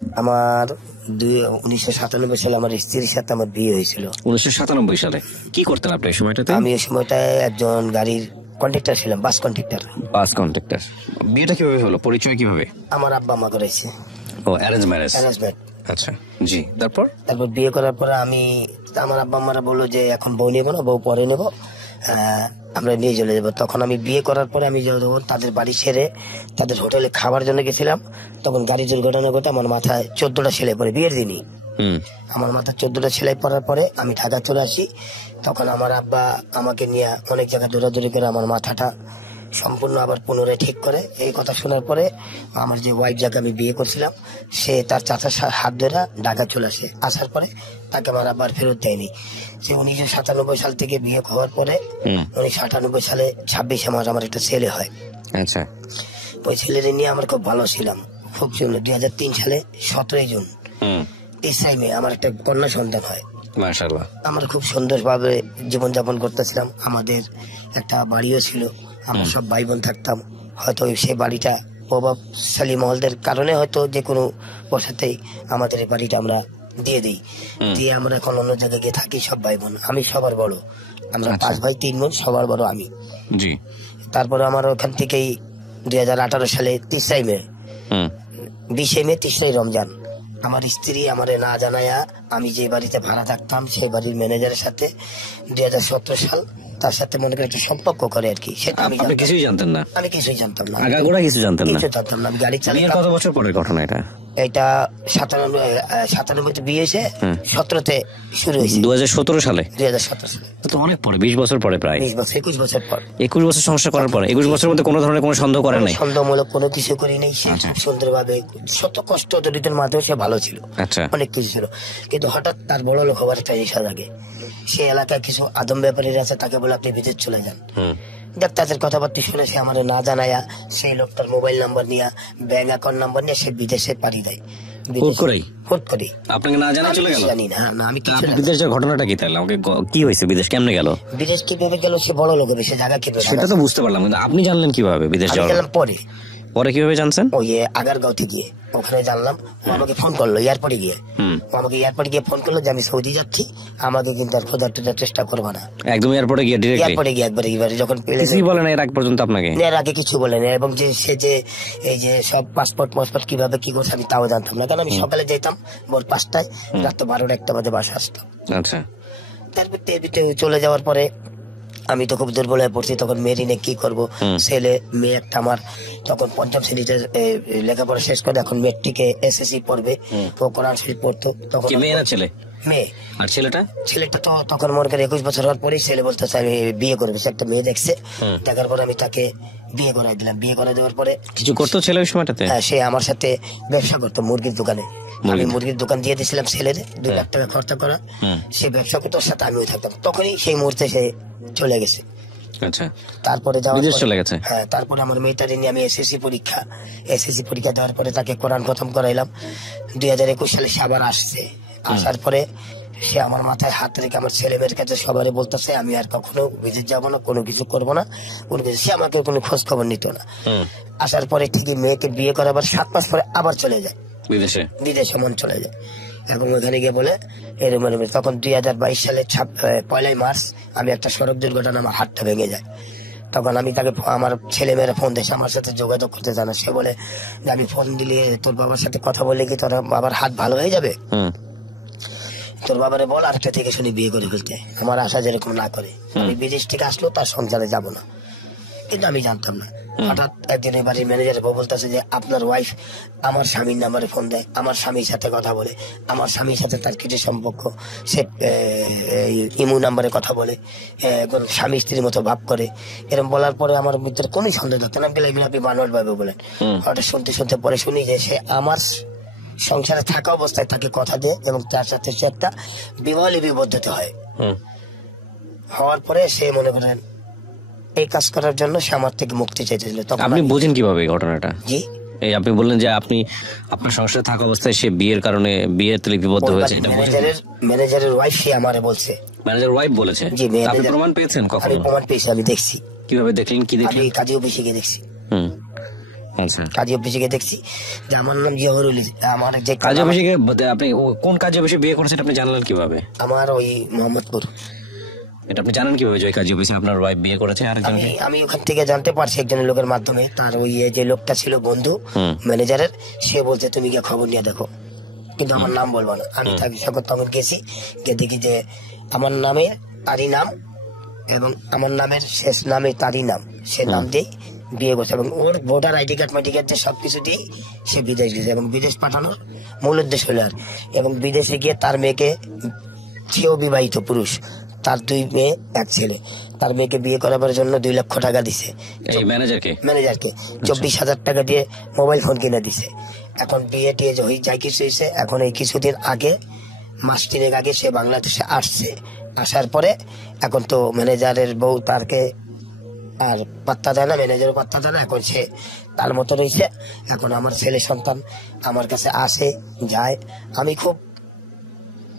আমার 1997 সালে আমার স্ত্রীর সাথে আমার বিয়ে হয়েছিল। 1997 সালে কি করতেন আপনি এই সময়টাতে? আমি এই সময়টায় একজন গাড়ির কন্ট্রাক্টর ছিলাম, বাস কন্ট্রাক্টর। বাস কন্ট্রাক্টর। বিয়েটা কিভাবে হলো, পরিচয় কিভাবে? আমার আব্বা আমা করেছে। ও, অ্যারেঞ্জ ম্যারেজ। আচ্ছা, জি। তারপর বিয়ে করার পরে আমার আব্বা আম্মারা বললো যে এখন বউ নেবো না, বউ পরে নেবো, আমরা নিয়ে চলে যাবো। তখন আমি বিয়ে করার পরে আমি যখন তাদের বাড়ি ছেড়ে তাদের হোটেলে খাবার জন্য গেছিলাম, তখন গাড়ি দুর্ঘটনা ঘটে আমার মাথায় 14টা সেলাই পড়ে বিয়ের দিনই। আমার মাথায় 14টা সেলাই পড়ার পরে আমি ঢাকা চলে আসি। তখন আমার আব্বা আমাকে নিয়ে অনেক জায়গায় দৌড়াদৌড়ি করে আমার মাথাটা সম্পূর্ণ আবার পুনরায় ঠিক করে। এই কথা শোনার পরে আমার যে ওয়াইফ যাকে আমি বিয়ে করছিলাম সে তার চাচার হাত ধরে ঢাকা চলে আসে। আসার পরে তাকে আমার আবার ফেরত দেয়নি। সে 1997 সাল থেকে বিয়ে হওয়ার পরে 1998 সালে 26 মাস আমার একটা ছেলে হয়। আচ্ছা, ওই ছেলের নিয়ে আমরা খুব ভালো ছিলাম, খুব সুন্দর। 2003 সালে 17 জুন ইসরাইমে আমার একটা কন্যা সন্তান হয়। মাশাআল্লাহ। আমরা খুব সুন্দরভাবে জীবনযাপন করতেছিলাম। আমাদের একটা বাড়িও ছিল, আমরা সব ভাই বোন থাকতাম। হয়তো সেই বাড়িটা প্রভাবশালী মহলদের কারণে হয়তো যে কোনো বসাতেই আমাদের এই বাড়িটা আমরা দিয়ে দিই, দিয়ে আমরা এখন অন্য জায়গায় গিয়ে থাকি সব ভাই বোন। আমি সবার বড়, আমরা 5 ভাই 3 বোন, সবার বড় আমি। জি। তারপরে আমার ওখান থেকেই 2018 সালে 30 মে 20 মে 30 রমজান আমার স্ত্রী আমারে না জানায়া আমি যে বাড়িতে ভাড়া থাকতাম সেই বাড়ির ম্যানেজারের সাথে 2017 সাল তার সাথে মনে করি একটা সম্পর্ক করে আর কি। সেটা আমি কিছুই জানতেন না? আমি কিছুই জানতাম না, আগাগোড়া কিছু জানতেন না? কিছু জানতাম না। আমি গাড়ি চালিয়ে। কত বছর পরের ঘটনা এটা? এটা 97 বিয়ে হয়েছে, 17তে শুরু হয়েছে। 2017 সালে? 2017 সালে তো অনেক পরে, 20 বছর পরে, প্রায় 21 বছর পর। 21 বছর সংসার করার পর 21 বছরের মধ্যে কোনো ধরনের কোনো সন্দেহ করেন নাই? সন্দেহমূলক কোনো কিছু করি নাই। সে সুন্দরভাবে শত কষ্ট দরিদ্রের মাধ্যমে সে ভালো ছিল, অনেক কিছু ছিল। কিন্তু হঠাৎ তার বড় লোক হবার একটা ইচ্ছা লাগে। সে এলাকায় কিছু আদম ব্যাপারীরা আছে, তাকে বলে আপনি বিদেশ চলে যান। দেখ তাদের কথাবার্তা শুনে সে আমার না জানায়া সেই লোকটার মোবাইল নাম্বার নিয়ে, ব্যাংক অ্যাকাউন্ট নাম্বার নিয়ে সে বিদেশে পাড়ি দেয়। আপনাকে না জানা চলে গেল? জানি না, আমি বিদেশ যাওয়ার ঘটনাটা কি? তাহলে আমাকে কি হয়েছে, বিদেশ কেমনে গেল? বিদেশ কিভাবে গেল? সে বড় লোক হবে, সে জায়গা কিভাবে? সেটা তো বুঝতে পারলাম, কিন্তু আপনি জানলেন কিভাবে বিদেশ যাওয়ার? পরে পরে কিভাবে জানছেন? ওই আগারগাঁওতে গিয়ে ওখানে জানলাম। ও আমাকে ফোন করলো এয়ারপোর্টে গিয়ে, ফোন করলো যে আমি সৌদি যাচ্ছি, আমাকে কিন্তু আর খোঁজার চেষ্টা করবো না। একদম এয়ারপোর্টে গিয়ে একবারে যখন বলে না এর আগ পর্যন্ত আপনাকে? এর আগে কিছু বলে না। এবং যে সে যে এই যে সব পাসপোর্ট কিভাবে কি করছে আমি তাও জানতাম না, কারণ আমি সকালে যেতাম ভোর 5টায়, রাত 12টা 1টা বাজে বাসা আসতাম। আচ্ছা, তারপর চলে যাওয়ার পরে আমি তো খুব দুর্বল হয়ে পড়ছি। তখন মেরিনে কি করব, ছেলে মেয়ে একটা আমার তখন 5ম শ্রেণীতে লেখাপড়া শেষ করে এখন মেট্রিকে এসএসসি পড়বে, ও কোরআন শরীফ পড়তো। তখন ছেলে মেয়ে। আর ছেলেটা তো তখন মনে করে 21 বছর হওয়ার পরেই ছেলে বলতেছে আমি বিয়ে করবো। সে একটা মেয়ে দেখছে, দেখার পরে আমি তাকে বিয়ে করাই দিলাম। বিয়ে করে দেওয়ার পরে কিছু করতো ছেলে ওই সময়টাতে? হ্যাঁ, সে আমার সাথে ব্যবসা করতো মুরগির দোকানে। আমি মুরগির দোকান দিয়ে দিয়েছিলাম ছেলের 2 লাখ টাকা খরচা করা। সে ব্যবসা করতো, সাথে আমিও থাকতাম। তখনই সেই মুহূর্তে সে চলে গেছে। আচ্ছা, তারপরে চলে গেছে। হ্যাঁ, তারপরে আমার মেয়েটারে নিয়ে আমি এসএসসি পরীক্ষা দেওয়ার পরে তাকে কোরআন খতম করাইলাম। 2021 সালে সে আবার আসছে। আসার পরে সে আমার মাথায় হাত রেখে আমার ছেলে মেয়ের কাছে সবারই বলতেছে আমি আর কখনো বিদেশ যাবো না, কোনো কিছু করবো না, কোনো কিছু। সে আমাকে কোনো খোঁজ খবর নিত না। আসার পরে ঠিকই মেয়েকে বিয়ে করাবার 7 মাস পরে আবার চলে যায় বিদেশে মন চলে যায়। এবং ওখানে গিয়ে বলে এরকম। তখন 2022 সালে 1 মার্চ আমি একটা সড়ক দুর্ঘটনা, আমার হাতটা ভেঙে যায়। তখন আমি তাকে, আমার ছেলে মেয়েরা ফোন দিয়েছে, আমার সাথে যোগাযোগ করতে জানা। সে বলে যে আমি ফোন দিলে তোর বাবার সাথে কথা বলে কি তোর বাবার হাত ভালো হয়ে যাবে? তোর বাবারে বল আরেকটা থেকে শুনে বিয়ে করে ফেলতে, আমার আশা যেরকম না করে। আমি বিদেশ থেকে আসলো তার সংসারে যাব না, কিন্তু আমি জানতাম না। হঠাৎ একদিন বাড়ির ম্যানেজার বলতেছে যে আপনার ওয়াইফ আমার স্বামীর নাম্বারে ফোন দেয়, আমার স্বামীর সাথে কথা বলে, আমার স্বামীর সাথে তার কিছু সম্পর্ক, সে ইমু নাম্বারে কথা বলে, স্বামী স্ত্রীর মতো ভাব করে। এরকম বলার পরে আমার ভিতরে কোনো সন্দেহ থাকতো না। আপনি বানোয়াট ভাবে বলেন। হঠাৎ শুনতে পরে শুনি যে সে আমার সংসারে থাকা অবস্থায় তাকে কথা দেয় এবং তার সাথে সে একটা বিবাহ লিপিবদ্ধতা হয়। হওয়ার পরে সে মনে করেন এই কাজ করার জন্য সে আমার থেকে মুক্তি চাইতেছিল। আপনি বুঝেন কিভাবে এই ঘটনাটা? জি, এই আপনি বললেন যে আপনি আপনার সংসারে থাকা অবস্থায় সে বিয়ের কারণে বিয়েতে লিপিবদ্ধ হয়েছে। ম্যানেজারের ওয়াইফ সে আমারে বলছে। ম্যানেজার ওয়াইফ বলেছে? জি। আপনি প্রমাণ পেয়েছেন? কখন? আমি প্রমাণ পেয়েছি, আমি দেখছি। কিভাবে দেখলেন? কি দেখলেন? আমি কাজী অফিসে গিয়ে দেখছি। আচ্ছা, কাজী অফিসে গিয়ে দেখছি যে আমার নাম জিয়াউল, আমার যে কাজী অফিসে আপনি কোন কাজী অফিসে বিয়ে করেছেন আপনি জানলেন কিভাবে? আমার ওই মোহাম্মদপুর। এটা আপনি জানেন কিভাবে যে ওই কাজী অফিসে আপনার ওয়াইফ বিয়ে করেছে আরেকজনকে? আমি ওখান থেকে জানতে পারছি একজনের লোকের মাধ্যমে। তার ওই যে লোকটা ছিল বন্ধু ম্যানেজারের, সে বলছে তুমি গিয়ে খবর নিয়ে দেখো, কিন্তু আমার নাম বলবো না। আমি তখন গেছি, গিয়ে দেখি যে আমার নামে তারই নাম এবং আমার নামের শেষ নামে তারই নাম, সে নাম দিয়েই বিয়ে করছে এবং ওর ভোটার আইডি কার্ড মাইডি কার্ড সবকিছু দিয়েই সে বিদেশ গেছে এবং বিদেশ পাঠানোর মূল উদ্দেশ্য হলো আর, এবং বিদেশে গিয়ে তার মেয়েকে, সেও বিবাহিত পুরুষ, তার 2 মেয়ে 1 ছেলে, তার মেয়েকে বিয়ে করাবার জন্য 2 লক্ষ টাকা দিছে ম্যানেজারকে, 24,000 টাকা দিয়ে মোবাইল ফোন কিনে দিছে। এখন বিয়ে টিয়ে যাই কিছু হয়েছে, এখন এই কিছুদিন আগে, মাস 3 আগে সে বাংলাদেশে আসছে। আসার পরে এখন তো ম্যানেজারের বউ তারকে আর পাত্তা দেয় না, ম্যানেজারও পাত্তা দেয় না, এখন সে তার মতো রয়েছে। এখন আমার ছেলে সন্তান আমার কাছে আসে যায়, আমি খুব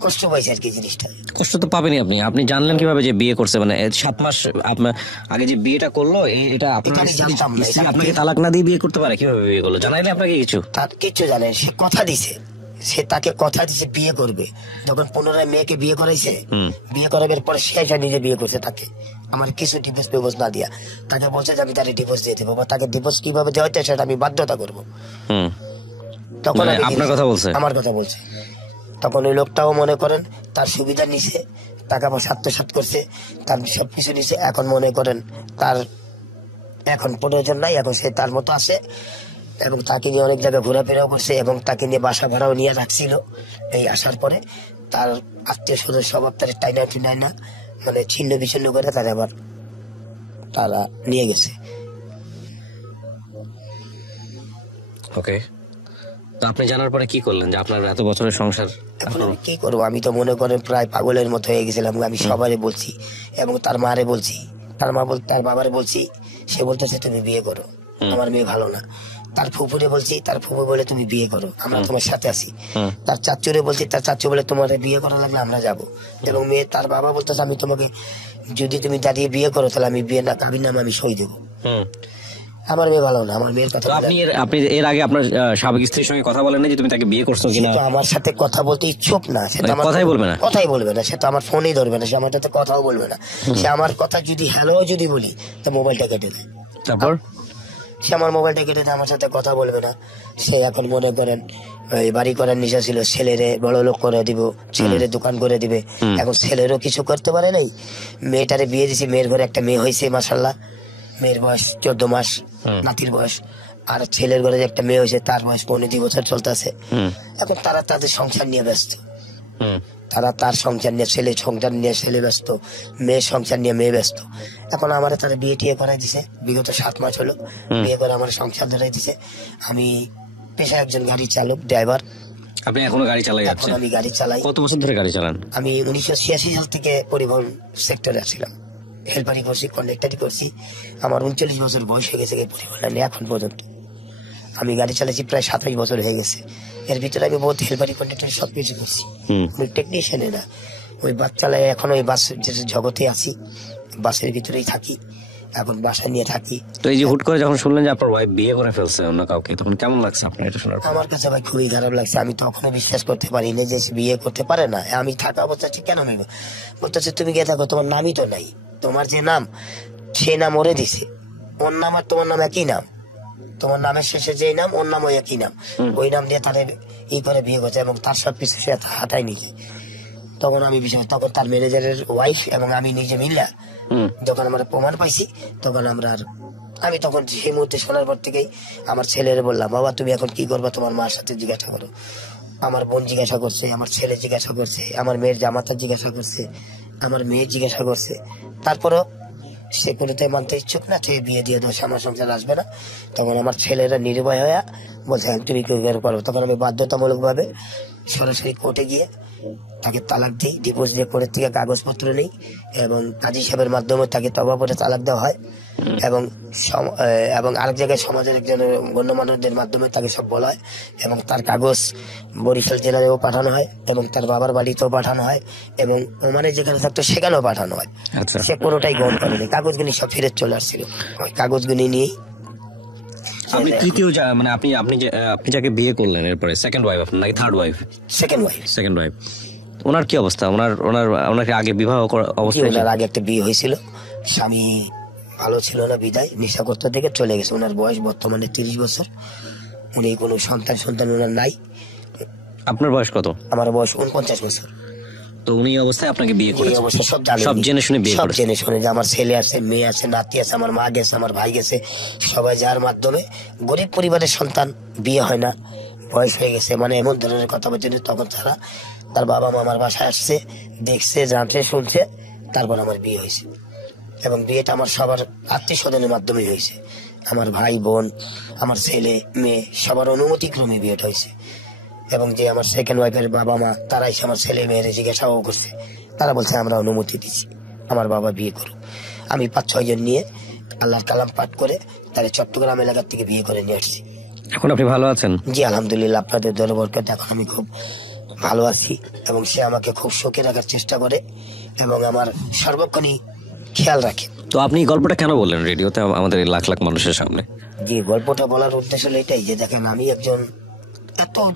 কষ্ট পাইছি আর কি। জিনিসটা কষ্ট তো পাবেনই আপনি। আপনি জানলেন কিভাবে যে বিয়ে করছে? মানে 7 মাস আপনার আগে যে বিয়েটা করলো, এটা আপনার জানতাম না। আপনাকে তালাক না দিয়ে বিয়ে করতে পারে? কিভাবে বিয়ে করলো জানাইলে আপনাকে কিছু? তার কিচ্ছু জানেন, সে কথা দিছে, সে তাকে কথা দিছে বিয়ে করবে। যখন পুনরায় মেয়েকে বিয়ে করাইছে, বিয়ে করাবার পরে সে এসে নিজে বিয়ে করছে তাকে, আমার কিছু ডিভোর্স না দিয়া তাকে বলছে যে আমি তাকে ডিভোর্স দিয়ে দেবো, বা তাকে ডিভোর্স কিভাবে দেওয়া হইতে সেটা আমি বাধ্যতা করবো। তখন আপনার কথা বলছে? আমার কথা বলছে। তখন ওই লোকটাও মনে করেন তার সুবিধা নিছে, টাকা পয়সা আত্মসাৎ করছে, তার সবকিছু নিছে। এখন মনে করেন তার এখন প্রয়োজন নাই, এখন সে তার মতো আছে এবং তাকে নিয়ে অনেক জায়গায় ঘোরাফেরাও করছে এবং তাকে নিয়ে বাসা ভাড়াও নিয়ে রাখছিল। এই আসার পরে তার আত্মীয় স্বজন স্বভাব তার টাইনা টুনাই না, মানে ছিন্ন বিচ্ছিন্ন করে তারা আবার তারা নিয়ে গেছে। ওকে, তো আপনি জানার পরে কি করলেন যে আপনার এত বছরের সংসার? এখন আমি কি করবো, আমি তো মনে করেন প্রায় পাগলের মতো হয়ে গেছিলাম। আমি সবারে বলছি এবং তার মারে বলছি, তার মা তার বাবারে বলছি, সে বলতেছে তুমি বিয়ে করো, আমার মেয়ে ভালো না। তার ফুফুরে বলছি, তার ফুফু বলে তুমি বিয়ে করো, আমরা তোমার সাথে আছি। তার চাচুরে বলছি, তার চাচু বলে তোমার বিয়ে করা লাগলে আমরা যাবো। এবং মেয়ে তার বাবা বলতেছে আমি তোমাকে, যদি তুমি দাঁড়িয়ে বিয়ে করো তাহলে আমি বিয়ে না কাবির নাম আমি সই দেবো। আমার মেয়ে ভালো না, আমার মেয়ের কথা। আপনি এর আগে আপনার সাবেক স্ত্রীর সঙ্গে কথা বলেন না যে তুমি তাকে বিয়ে করছো কিনা? আমার সাথে কথা বলতে ইচ্ছুক না, সেটা কথাই বলবে না, সে তো আমার ফোনেই ধরবে না, সে আমার সাথে কথাও বলবে না। সে আমার কথা যদি হ্যালো যদি বলি তো মোবাইলটা কেটে দেয়। তারপর সে আমার মোবাইলটা কেটে দেয়, আমার সাথে কথা বলবে না। সে এখন মনে করেন ওই বাড়ি করার নেশা ছিল, ছেলেরে বড় লোক করে দিব, ছেলেরে দোকান করে দিবে। এখন ছেলেরও কিছু করতে পারে নাই, মেয়েটারে বিয়ে দিছি, মেয়ের ঘরে একটা মেয়ে হয়েছে মাশাআল্লাহ, মেয়ের বয়স 14 মাস, নাতির বয়স। আর ছেলের ঘরে একটা মেয়ে হয়েছে, তার বয়স 15 বছর চলতেছে। এখন তারা তাদের সংসার নিয়ে ব্যস্ত, তারা তার সংসার নিয়ে, ছেলে সংসার নিয়ে ছেলে ব্যস্ত, মেয়ে সংসার নিয়ে মেয়ে ব্যস্ত। এখন আমার তারা বিয়ে টিয়ে করাই দিছে, বিগত 7 মাস হলো বিয়ে করে আমার সংসার ধরাই দিছে। আমি পেশা একজন গাড়ি চালক, ড্রাইভার। আপনি এখনো গাড়ি চালাই যাচ্ছেন? আমি গাড়ি চালাই। কত বছর ধরে গাড়ি চালান? আমি 1986 সাল থেকে পরিবহন সেক্টরে ছিলাম, হেল্পারি করছি, কন্ডাক্টারি করছি। আমার 39 বছর বয়স হয়ে গেছে পরিবহন নিয়ে এখন পর্যন্ত। আমি গাড়ি চালাচ্ছি প্রায় 27 বছর হয়ে গেছে। এর ভিতরে আমি বহুত হেল্পারি কন্ডাক্টারি সবকিছু করছি। আমি টেকনিশিয়ানে না, ওই বাস চালাই, এখন ওই বাস জগতে আছি, বাসের ভিতরেই থাকি, এখন বাসা নিয়ে থাকি। তো এই যে হুট করে যখন শুনলেন যে আপনার ওয়াইফ বিয়ে করে ফেলছে অন্য কাউকে, তখন কেমন লাগছে আপনার এটা শোনার পর? আমার কাছে ভাই খুবই খারাপ লাগছে। আমি তখনও বিশ্বাস করতে পারি না যে সে বিয়ে করতে পারে না। আমি থাকা অবস্থা কেন আমি বলতেছে তুমি গিয়ে থাকো, তোমার নামই তো নাই, তোমার যে নাম সে নাম ওরে দিছে, ওর নাম আর তোমার নাম একই নাম, তোমার নামের শেষে যে নাম ওর নাম ওই একই নাম, ওই নাম দিয়ে তাদের ই করে বিয়ে করছে এবং তার সবকিছু সে হাতায় নাকি। তখন আমি বিশ্বাস, তখন তার ম্যানেজারের ওয়াইফ এবং আমি নিজে মিল্লা যখন আমরা প্রমাণ পাইছি, তখন আমি তখন সেই মুহূর্তে শোনার পর থেকেই আমার ছেলের বললাম, বাবা তুমি এখন কি করবা, তোমার মার সাথে জিজ্ঞাসা করো। আমার বোন জিজ্ঞাসা করছে, আমার ছেলে জিজ্ঞাসা করছে, আমার মেয়ের জামাতা জিজ্ঞাসা করছে, আমার মেয়ে জিজ্ঞাসা করছে। তারপরও সে কোনোটাই মানতে ইচ্ছুক না, তুই বিয়ে দিয়ে দোষ আমার সংসার আসবে না। তখন আমার ছেলেরা নির্ভয় হয়ে বলছে তুমি কি করো। তখন আমি বাধ্যতামূলক ভাবে সরাসরি কোর্টে গিয়ে তাকে তালাক দিই, ডিভোর্স দিয়ে কোর্টের থেকে কাগজপত্র নেই এবং কাজী সাহেবের মাধ্যমে তাকে তবা করে তালাক দেওয়া হয় এবং আরেক জায়গায় সমাজের একজন গণ্যমান্যদের মাধ্যমে তাকে সব বলা হয় এবং তার কাগজ বরিশাল জেলায়ও পাঠানো হয় এবং তার বাবার বাড়িতেও পাঠানো হয় এবং ওমানে যেখানে থাকতো সেখানেও পাঠানো হয়। সে কোনোটাই গ্রহণ করেনি, কাগজগুলি সব ফেরত চলে আসছিল। ওই কাগজগুলি নিয়েই আপনি তৃতীয় মানে আপনি আপনি যে আপনি যাকে বিয়ে করলেন এরপরে সেকেন্ড ওয়াইফ আপনার নাকি থার্ড ওয়াইফ? Second wife. ওনার কি অবস্থা? ওনার আগে বিবাহ অবস্থা? ওনার আগে একটা বিয়ে হয়েছিল, স্বামী ভালো ছিল না বিদায় নেশা করতে থেকে চলে গেছে। ওনার বয়স বর্তমানে 30 বছর। উনি কোনো সন্তান ওনার নাই। আপনার বয়স কত? আমার বয়স 49 বছর। তো উনি অবস্থায় আপনাকে বিয়ে করেছেন? সব জেনে শুনে বিয়ে সব জেনে শুনে যে আমার ছেলে আছে, মেয়ে আছে, নাতি আছে, আমার মা গেছে, আমার ভাই গেছে, সবাই যার মাধ্যমে গরিব পরিবারের সন্তান, বিয়ে হয় না, বয়স হয়ে গেছে, মানে এমন ধরনের কথা বলছে। তখন তার বাবা মা আমার বাসায় আসছে, দেখছে, জানছে, শুনছে, তারপর আমার বিয়ে হয়েছে। এবং বিয়েটা আমার সবার আত্মীয় স্বজনের মাধ্যমে হয়েছে। আমার ভাই বোন, আমার ছেলে মেয়ে সবার অনুমতি ক্রমে বিয়েটা হয়েছে। এবং যে আমার সেকেন্ড ওয়াইফের বাবা মা, তারা এসে আমার ছেলে মেয়ের জিজ্ঞাসাও করছে। তারা বলছে আমরা অনুমতি দিচ্ছি, আমার বাবা বিয়ে করুক। আমি 5-6 জন নিয়ে আল্লাহর কালাম পাঠ করে তারা চট্টগ্রাম এলাকার থেকে বিয়ে করে নিয়ে আসছি। এখন আপনি ভালো আছেন? জি আলহামদুলিল্লাহ, আপনাদের দরবারকাতে এখন আমি খুব ভালো আছি। এবং সে আমাকে খুব সুখে রাখার চেষ্টা করে এবং আমার সর্বক্ষণই খেয়াল রাখে। তো আপনি গল্পটা কেন বললেন রেডিওতে আমাদের লাখ লাখ মানুষের সামনে? জি, গল্পটা বলার উদ্দেশ্য হলো এটাই যে দেখেন, আমি একজন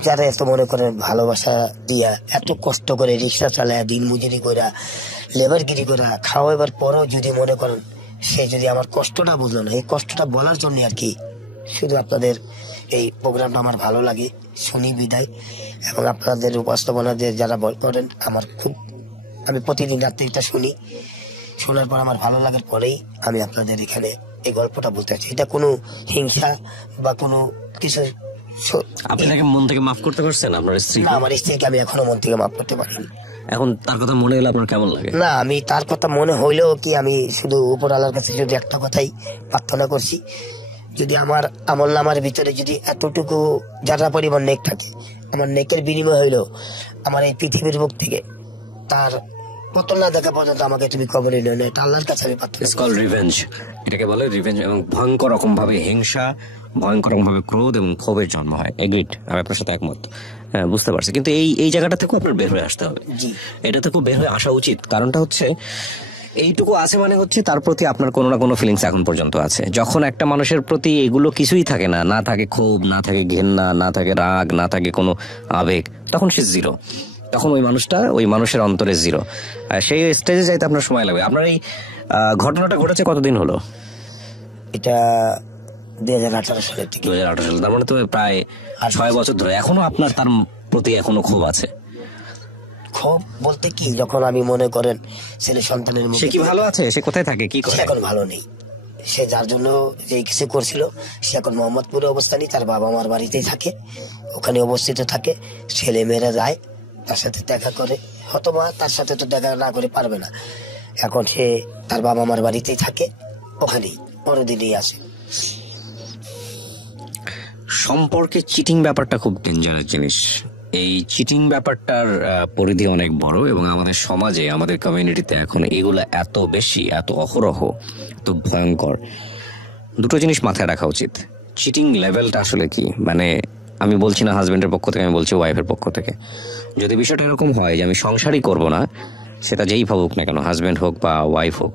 যারা এত মনে করেন ভালোবাসা দিয়া এত কষ্ট করে রিক্সা চালায়, দিন মজুরি করে, লেবারগিরি করে খাওয়াবার পরও যদি মনে করেন সে যদি আমার কষ্টটা বুঝলো না, এই কষ্টটা বলার জন্য আর কি শুধু আপনাদের এই প্রোগ্রামটা আমার ভালো লাগে, শুনি বিদায়। এবং আপনাদের উপস্থাপনা যে যারা করেন আমার খুব, আমি প্রতিদিন রাত্রিটা শুনি, শোনার পর আমার ভালো লাগার পরেই আমি আপনাদের এখানে এই গল্পটা বলতে চাচ্ছি। এটা কোনো হিংসা বা কোনো কিছু। আপনি তাকে মন থেকে মাফ করতে পারছেন আপনার স্ত্রী? না, আমার স্ত্রীকে আমি এখনো মন থেকে মাফ করতে পারিনি। এখন তার কথা মনে হলে আপনার কেমন লাগে? না, আমি তার কথা মনে হইলেও কি আমি শুধু উপরওয়ালার কাছে যদি একটা কথাই প্রার্থনা করছি, যদি আমার আমল নামার ভিতরে যদি এতটুকু যারা পরিমাণ নেক থাকে, আমার নেকের বিনিময় হইলো আমার এই পৃথিবীর বুক থেকে তার পতন না দেখা পর্যন্ত আমাকে তুমি কবরে নিও না, এটা আল্লাহর কাছে আমি প্রার্থনা করি। ইটস কল্ড রিভেঞ্জ, এটাকে বলে রিভেঞ্জ। এবং ভয়ঙ্কর রকম ভাবে হিংসা, ভয়ঙ্কর রকম ভাবে ক্রোধ এবং ক্ষোভের জন্ম হয়। এগ্রিড, আমি আপনার সাথে একমত। হ্যাঁ, বুঝতে পারছি। কিন্তু এই জায়গাটা থেকেও আপনার বের হয়ে আসতে হবে। এটা থেকেও বের হয়ে আসা উচিত। কারণটা হচ্ছে এইটুকু আছে মানে হচ্ছে তার প্রতি আপনার কোনো না কোনো ফিলিংস এখন পর্যন্ত আছে। যখন একটা মানুষের প্রতি এগুলো কিছুই থাকে না, না থাকে ক্ষোভ, না থাকে ঘেন্না, না থাকে রাগ, না থাকে কোনো আবেগ, তখন সে জিরো। তখন ওই মানুষের অন্তরে জিরো। সেই স্টেজে যাইতে আপনার সময় লাগবে। আপনার এই ঘটনাটা ঘটেছে কতদিন হলো? এটা 2018 সালের থেকে। 2018 সালে, তার মানে তো প্রায় 6 বছর ধরে এখনো আপনার তার প্রতি এখনো ক্ষোভ আছে? ক্ষোভ বলতে কি, যখন আমি মনে করেন ছেলে সন্তানের মুখে। সে কি ভালো আছে? সে কোথায় থাকে, কি করে? এখন ভালো নেই। সে যার জন্য যে কিছু করছিল, সে এখন মোহাম্মদপুরে অবস্থানই, তার বাবা মার বাড়িতেই থাকে, ওখানে অবস্থিত থাকে। ছেলে মেয়েরা যায়, তার সাথে দেখা করে, হয়তোবা তার সাথে তো দেখা না করে পারবে না। এখন সে তার বাবা মার বাড়িতেই থাকে, ওখানেই বড়দিনেই আসে। সম্পর্কে চিটিং ব্যাপারটা খুব ডেঞ্জারাস জিনিস। এই চিটিং ব্যাপারটার পরিধি অনেক বড় এবং আমাদের সমাজে, আমাদের কমিউনিটিতে এখন এগুলো এত বেশি, এত অহরহ, এত ভয়ঙ্কর। দুটো জিনিস মাথায় রাখা উচিত। চিটিং লেভেলটা আসলে কি, মানে আমি বলছি না হাজবেন্ডের পক্ষ থেকে, আমি বলছি ওয়াইফের পক্ষ থেকে। যদি বিষয়টা এরকম হয় যে আমি সংসারই করব না, সেটা যেই ভাবুক না কেন, হাজবেন্ড হোক বা ওয়াইফ হোক,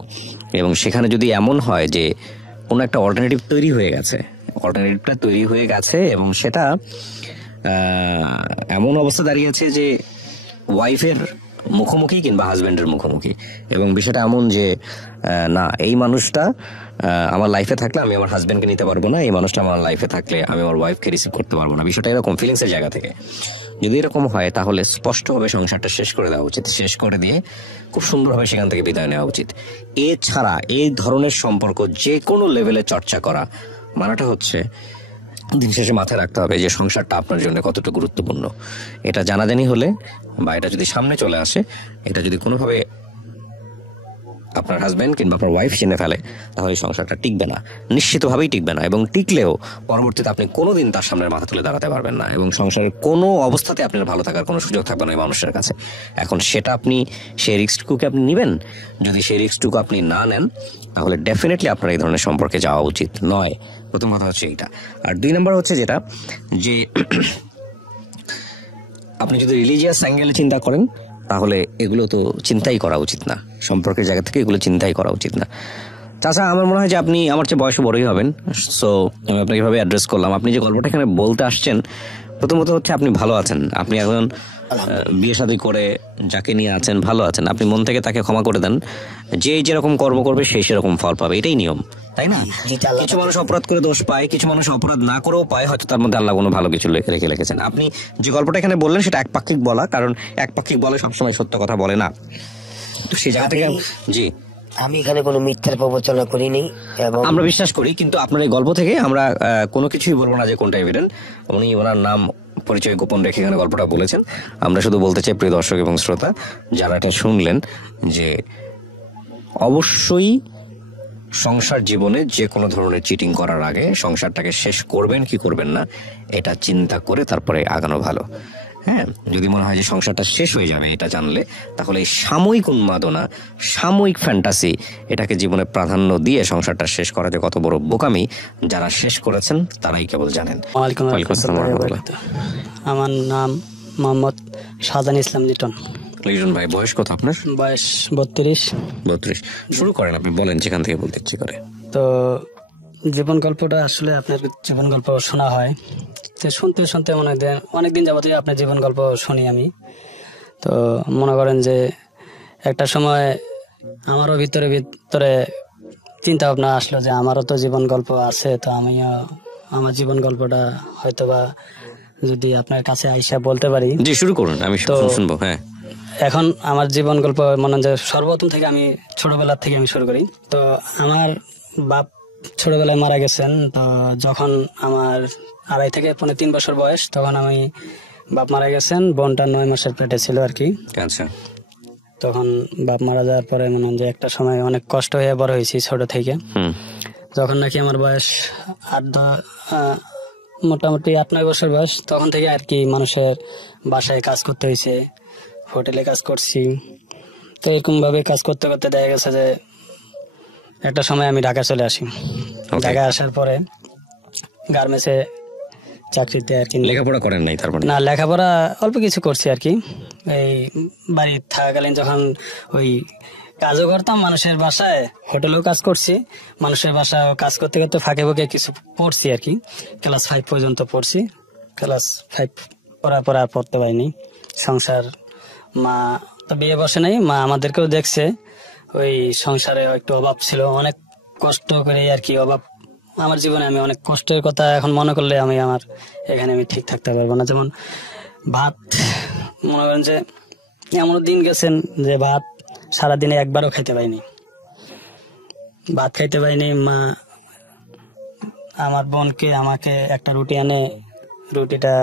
এবং সেখানে যদি এমন হয় যে কোনো একটা অল্টারনেটিভ তৈরি হয়ে গেছে এবং সেটা এমন অবস্থা দাঁড়িয়েছে যে ওয়াইফের মুখোমুখি কিংবা হাজবেন্ডের মুখোমুখি, এবং বিষয়টা এমন যে না, এই মানুষটা আমার লাইফে থাকলে আমি আমার হাজবেন্ডকে নিতে পারবো না, এই মানুষটা আমার লাইফে থাকলে আমি আমার ওয়াইফকে রিসিভ করতে পারবো না, বিষয়টা এরকম ফিলিংসের জায়গা থেকে যদি এরকম হয়, তাহলে স্পষ্টভাবে সংসারটা শেষ করে দেওয়া উচিত। শেষ করে দিয়ে খুব সুন্দরভাবে সেখান থেকে বিদায় নেওয়া উচিত। এছাড়া এই ধরনের সম্পর্ক যে কোনো লেভেলে চর্চা করা মানেটা হচ্ছে দিন শেষে মাথায় রাখতে হবে যে সংসারটা আপনার জন্য কতটা গুরুত্বপূর্ণ। এটা জানাজানি হলে বা এটা যদি সামনে চলে আসে, এটা যদি কোনোভাবে আপনার হাজবেন্ড কিংবা আপনার ওয়াইফ চিনে ফেলে, তাহলে সংসারটা টিকবে না, নিশ্চিতভাবেই টিকবে না। এবং টিকলেও পরবর্তীতে আপনি কোনোদিন তার সামনে মাথা তুলে দাঁড়াতে পারবেন না এবং সংসারের কোনো অবস্থাতে আপনার ভালো থাকার কোনো সুযোগ থাকবে না ওই মানুষের কাছে। এখন সেটা সেই রিস্কটুকুকে আপনি নেবেন। যদি সেই রিস্কটুকু আপনি না নেন, তাহলে ডেফিনেটলি আপনার এই ধরনের সম্পর্কে যাওয়া উচিত নয়। প্রথম কথা হচ্ছে এইটা। আর 2 নম্বর হচ্ছে যেটা, যে আপনি যদি রিলিজিয়াস অ্যাঙ্গেলে চিন্তা করেন, তাহলে এগুলো তো চিন্তাই করা উচিত না। সম্পর্কের জায়গা থেকে এগুলো চিন্তাই করা উচিত না। চাচা, আমার মনে হয় যে আপনি আমার চেয়ে বয়সে বড়ই হবেন, সো আমি আপনাকে এভাবে অ্যাড্রেস করলাম। আপনি যে গল্পটা এখানে বলতে আসছেন, প্রথমত হচ্ছে আপনি ভালো আছেন, আপনি এখন বিয়ে শাদী করে যাকে নিয়ে আছেন ভালো আছেন, আপনি মন থেকে তাকে ক্ষমা করে দেন। যে যেরকম কর্ম করবে সেই সেরকম ফল পাবে, এটাই নিয়ম, তাই না? কিছু মানুষ অপরাধ করে দোষ পায়, কিছু মানুষ অপরাধ না করেও পায়, হয়তো তার মধ্যে আল্লাহ কোনো ভালো কিছু রেখেছেন। আপনি যে গল্পটা এখানে বললেন সেটা একপাক্ষিক বলা, কারণ একপাক্ষিক বলে সবসময় সত্য কথা বলে না। তো সেই জায়গা থেকে জি, আমি এখানে কোনো মিথ্যার প্রবচনা করিনি এবং আমরা বিশ্বাস করি, কিন্তু আপনার এই গল্প থেকে আমরা কোনো কিছুই বলবো না যে কোনটা এভিডেন্ট। উনি ওনার নাম পরিচয় গোপন রেখে এখানে গল্পটা বলেছেন। আমরা শুধু বলতে চাই প্রিয় দর্শক এবং শ্রোতা যারা এটা শুনলেন, যে অবশ্যই সংসার জীবনে যে কোনো ধরনের চিটিং করার আগে সংসারটাকে শেষ করবেন কি করবেন না এটা চিন্তা করে তারপরে আগানো ভালো। হ্যাঁ, যদি মনে হয় যে সংসারটা শেষ হয়ে যাবে এটা জানলে, তাহলে এই সাময়িক উন্মাদনা, সাময়িক ফ্যান্টাসি, এটাকে জীবনে প্রাধান্য দিয়ে সংসারটা শেষ করা যে কত বড় বোকামি, যারা শেষ করেছেন তারাই কেবল জানেন। ওয়ালাইকুম আসসালাম ওয়া রাহমাতুল্লাহ। আমার নাম মোহাম্মদ শাহজাহান ইসলাম লিটন। লিটন ভাই, বয়স কত আপনার? বয়স 32। শুরু করেন, আপনি বলেন যেখান থেকে বলতে ইচ্ছে করে। তো জীবন গল্পটা আসলে আপনার জীবন গল্প শোনা হয়, তো শুনতে শুনতে অনেকদিন যাবতীয় আপনার জীবন গল্প শুনি আমি। তো মনে করেন যে একটা সময় আমারও ভিতরে চিন্তা ভাবনা আসলো যে আমারও তো জীবন গল্প আছে, তো আমিও আমার জীবন গল্পটা হয়তোবা যদি আপনার কাছে আইসা বলতে পারি। জি, শুরু করুন, আমি শুনবো। হ্যাঁ, এখন আমার জীবন গল্প মনে যে সর্বপ্রথম থেকে আমি ছোটবেলার থেকে আমি শুরু করি। তো আমার বাপ ছোটবেলায় মারা গেছেন। তো যখন আমার 2.5 থেকে 3 বছর বয়স, তখন আমি বাপ মারা গেছেন, বোনটা 9 মাসের পেটে ছিল আর কি। আচ্ছা। তখন বাপ মারা যাওয়ার পরে মনে যে একটা সময় অনেক কষ্ট হয়ে বড় হয়েছি ছোট থেকে। যখন নাকি আমার বয়স মোটামুটি 8-9 বছর বয়স, তখন থেকে আর কি মানুষের বাসায় কাজ করতে হয়েছে, হোটেলে কাজ করছি। তো এরকম ভাবে কাজ করতে করতে দেখা গেছে যে একটা সময় আমি ঢাকা চলে আসি। ঢাকা আসার পরে গার্মেন্টসে চাকরিতে আর কি। লেখাপড়া করেন নাই? তারপরে না, লেখাপড়া অল্প কিছু করছি আর কি। এই বাড়ি থাকাকালীন যখন ওই কাজও করতাম মানুষের বাসায়, হোটেলেও কাজ করছি, মানুষের বাসায় কাজ করতে করতে ফাঁকে ফাঁকে কিছু পড়ছি আর কি। ক্লাস 5 পর্যন্ত পড়ছি। ক্লাস 5 পড়ার পর আর পড়তে পারিনি। সংসার, মা তো বিয়ে বসে নাই, মা আমাদেরকেও দেখছে। ওই সংসারে একটু অভাব ছিল, অনেক কষ্ট করে আর কি অভাব। আমার জীবনে আমি অনেক কষ্টের কথা এখন মনে করলে আমার এখানে আমি ঠিক থাকতে পারবো না। যেমন ভাত, মনে করেন যে এমন দিন গেছেন যে ভাত সারাদিনে একবারও খাইতে পারিনি, ভাত খাইতে পারিনি। মা আমার বোনকে আমাকে একটা রুটি এনে রুটিটা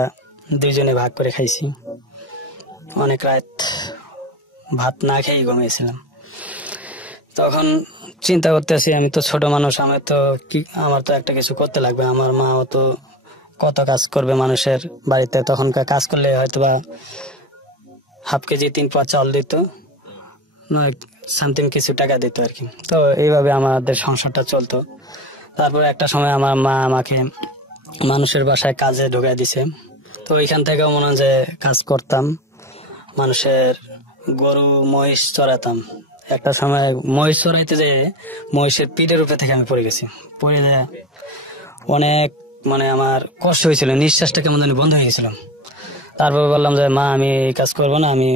2 জনে ভাগ করে খাইছি। অনেক রাত ভাত না খেয়েই ঘুমিয়েছিলাম। তখন চিন্তা করতেছি আমি তো ছোট মানুষ, আমার তো একটা কিছু করতে লাগবে। আমার মাও তো কত কাজ করবে মানুষের বাড়িতে, তখনকার কাজ করলে হয়তোবা হাফ কেজি 3 পোয়া চাল দিত, সামথিং কিছু টাকা দিত আর কি। তো এইভাবে আমাদের সংসারটা চলতো। তারপরে একটা সময় আমার মা আমাকে মানুষের বাসায় কাজে ঢুকাই দিছে। তো ওইখান থেকেও মনে হয় যে কাজ করতাম, মানুষের গরু মহিষ চড়াতাম। একটা সময় মহিষ চড়াইতে যেয়ে মহিষের পিঠের উপরে থেকে আমি পড়ে গেছি। পড়ে অনেক আমার কষ্ট হয়েছিল, নিঃশ্বাসটা কেমন জানি বন্ধ হয়ে গেছিল। তারপর বললাম যে মা আমি এই কাজ করবো না, আমি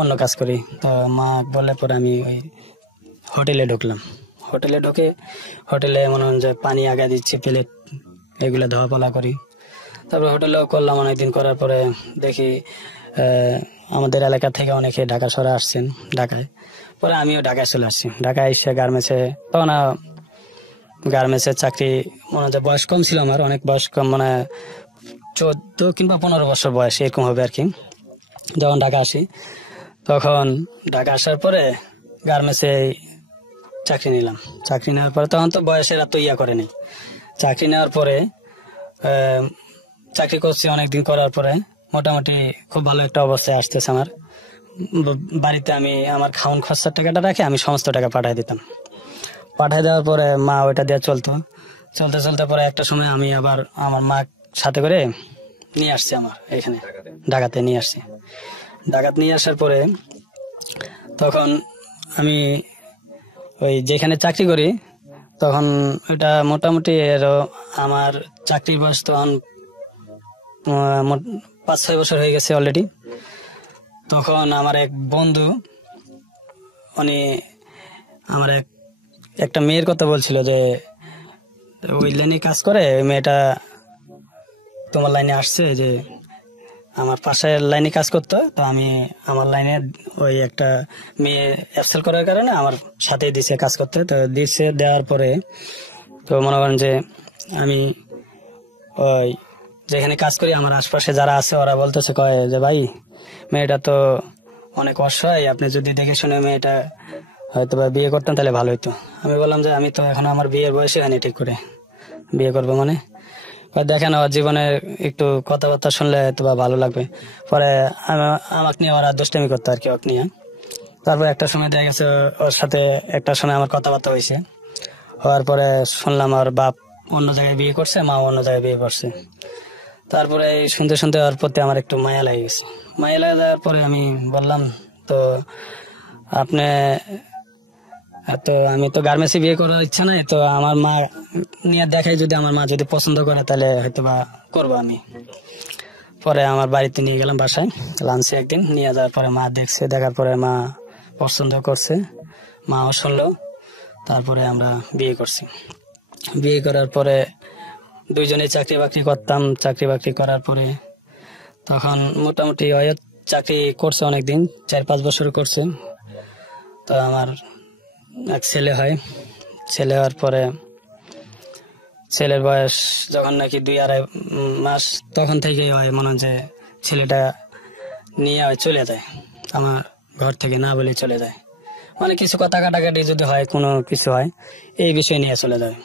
অন্য কাজ করি। তো মা বললে পরে আমি ওই হোটেলে ঢুকলাম। হোটেলে ঢুকে হোটেলে মনে হয় যে পানি আগা দিচ্ছি, প্লেট এগুলো ধোয়াপালা করি। তারপরে হোটেলেও করলাম অনেকদিন। করার পরে দেখি আমাদের এলাকা থেকে অনেকে ঢাকা শহরে আসছেন, ঢাকায়। পরে আমিও ঢাকায় চলে আসছি। ঢাকায় এসে গার্মেন্টসে, তখন গার্মেন্টসের চাকরি মনে হয় বয়স কম ছিল আমার, অনেক বয়স কম, 14 কিংবা 15 বছর বয়স এরকম হবে আর কি। যখন ঢাকা আসি, তখন ঢাকা আসার পরে গার্মেন্টসে চাকরি নিলাম। চাকরি নেওয়ার পরে তখন তো বয়সের এত করেনি। চাকরি নেওয়ার পরে চাকরি করছি অনেকদিন, করার পরে মোটামুটি খুব ভালো একটা অবস্থায় আসতেছে আমার। বাড়িতে আমি আমার খাওয়ান খরচার টাকাটা রাখে আমি সমস্ত টাকা পাঠিয়ে দিতাম। পাঠিয়ে দেওয়ার পরে মা ওইটা দিয়ে চলতে পরে একটা সময় আমি আবার আমার মা সাথে করে নিয়ে আসছি আমার এখানে ঢাকাতে নিয়ে আসছি। ঢাকাতে নিয়ে আসার পরে তখন আমি ওই যেখানে চাকরি করি তখন এটা মোটামুটি আমার চাকরির বয়স তখন 5-6 বছর হয়ে গেছে অলরেডি। তখন আমার এক বন্ধু, উনি আমার একটা মেয়ের কথা বলছিল যে ওই লাইনে কাজ করে, ওই মেয়েটা তোমার লাইনে আসছে, যে আমার পাশের লাইনে কাজ করতো। তো আমি আমার লাইনে ওই একটা মেয়ে অ্যাবসেন্ট করার কারণে আমার সাথে দিছে কাজ করতে। তো দিছে, দেওয়ার পরে তো মনে করেন যে আমি ওই যেখানে কাজ করি আমার আশপাশে যারা আছে ওরা বলতেছে, কয় যে ভাই মেয়েটা তো অনেক অসহায়, আপনি যদি দেখে শুনে মেয়েটা হয়তো বা বিয়ে করতেন তাহলে ভালো হতো। আমি বললাম যে আমি তো এখন আমার বিয়ের বয়সে হয়নি, ঠিক করে বিয়ে করবো মানে। দেখেন ওর জীবনের একটু কথাবার্তা শুনলে হয়তো বা ভালো লাগবে। পরে আমাকে নিয়ে ওরা দুষ্টামি করতো আর কি, ওকে নিয়ে। তারপর একটা সময় দেখা গেছে ওর সাথে একটা সময় আমার কথাবার্তা হয়েছে। হওয়ার পরে শুনলাম ওর বাপ অন্য জায়গায় বিয়ে করছে, মা অন্য জায়গায় বিয়ে করছে। তারপরে শুনতে শুনতে ওর প্রতি আমার একটু মায়া লেগে গেছে। মায়া লেগে যাওয়ার পরে আমি বললাম, তো আপনি তো আমি তো গার্মেন্টসে বিয়ে করার ইচ্ছা নাই, তো আমার মা নিয়ে দেখাই, যদি আমার মা যদি পছন্দ করে তাহলে হয়তো বা করবো আমি। পরে আমার বাড়িতে নিয়ে গেলাম, বাসায় লাঞ্চে একদিন নিয়ে যাওয়ার পরে মা দেখছে, দেখার পরে মা পছন্দ করছে, মাও শুনলো। তারপরে আমরা বিয়ে করছি। বিয়ে করার পরে দুইজনে চাকরি বাকরি করতাম। চাকরি বাকরি করার পরে তখন মোটামুটি চাকরি করছে অনেকদিন, 4-5 বছর করছে। তো আমার এক ছেলে হয়। ছেলে হওয়ার পরে ছেলের বয়স যখন নাকি 2-2.5 মাস, তখন থেকেই হয় মনে হয় যে ছেলেটা নিয়ে চলে যায় আমার ঘর থেকে, না বলে চলে যায়। মানে কিছু কথা কাটাকাটি যদি হয়, কোনো কিছু হয়, এই বিষয় নিয়ে চলে যায়।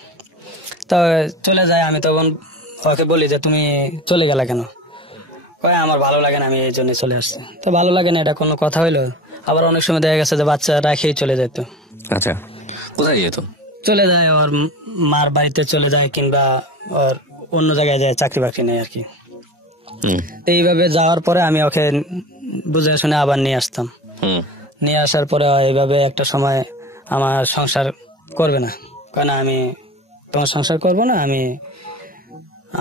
তো চলে যায়, আমি তখন ওকে বলি যে তুমি চলে গেলা কেন? কয় আমার ভালো লাগে না, আমি এই জন্য চলে আসছি। তো ভালো লাগে না, এটা কোনো কথা হইলো? আবার অনেক সময় দেখা গেছে যে বাচ্চা রাখেই চলে যেত। আচ্ছা, কোথায় যেত? চলে যায় ওর মার বাড়িতে চলে যায়, কিংবা ওর অন্য জায়গায় যায়, চাকরি বাকরি নেই আর কি। এইভাবে যাওয়ার পরে আমি ওকে বুঝে শুনে আবার নিয়ে আসতাম। নিয়ে আসার পরে এইভাবে একটা সময় আমার সংসার করবে না, কেন আমি তোমার সংসার করবো না, আমি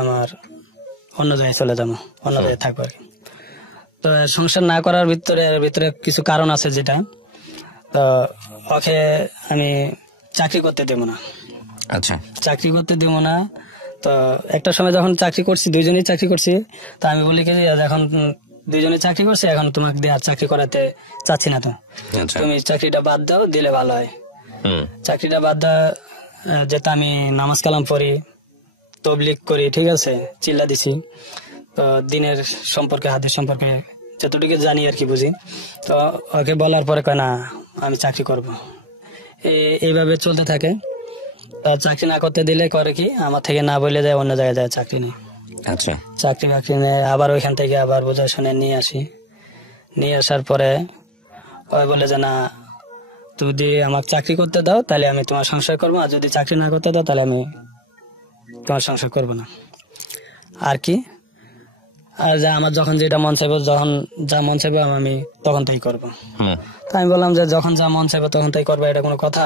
আমার অন্য জায়গায় চলে যাবো, অন্য জায়গায় থাকবো আর কি। তো সংসার না করার ভিতরে কিছু কারণ আছে, যেটা তো ওকে আমি চাকরি করতে দেবো না। আচ্ছা, চাকরি করতে দেবো না। তো একটা সময় যখন চাকরি করছি, দুইজনেই চাকরি করছি, তো আমি বলি কি, এখন দুইজনে চাকরি করছি, এখন তোমাকে দিয়ে আর চাকরি করাতে চাচ্ছি না। তো তুমি চাকরিটা বাদ দাও, দিলে ভালো হয়। চাকরিটা বাদ দেওয়া, যেটা আমি নামাজ কালাম পড়ি, তবলিগ করি, ঠিক আছে, চিল্লা দিছি, তো দিনের সম্পর্কে, হাদিস সম্পর্কে যতটুকু জানি আর কি, বুঝি। তো ওকে বলার পরে কয় না আমি চাকরি করব। এইভাবে চলতে থাকে। চাকরি না করতে দিলে করে কি, আমার থেকে না বলে যায়, অন্য জায়গায় যায় চাকরি নেই। আচ্ছা, চাকরি বাকরি নেই, আবার ওইখান থেকে আবার বোঝা শুনে নিয়ে আসি। নিয়ে আসার পরে ওই বলে যে না, তুমি যদি আমাকে চাকরি করতে দাও তাহলে আমি তোমার সংসার করবো, আর যদি চাকরি না করতে দাও তাহলে আমি তোমার সংসার করবো না আর কি। আর যা আমার যখন যেটা মন চাইবো, যখন যা মন চাইবো আমি তখন তাই করবো। তো আমি বললাম যে যখন যা মন চাইবো তখন তাই করবো, এটা কোনো কথা?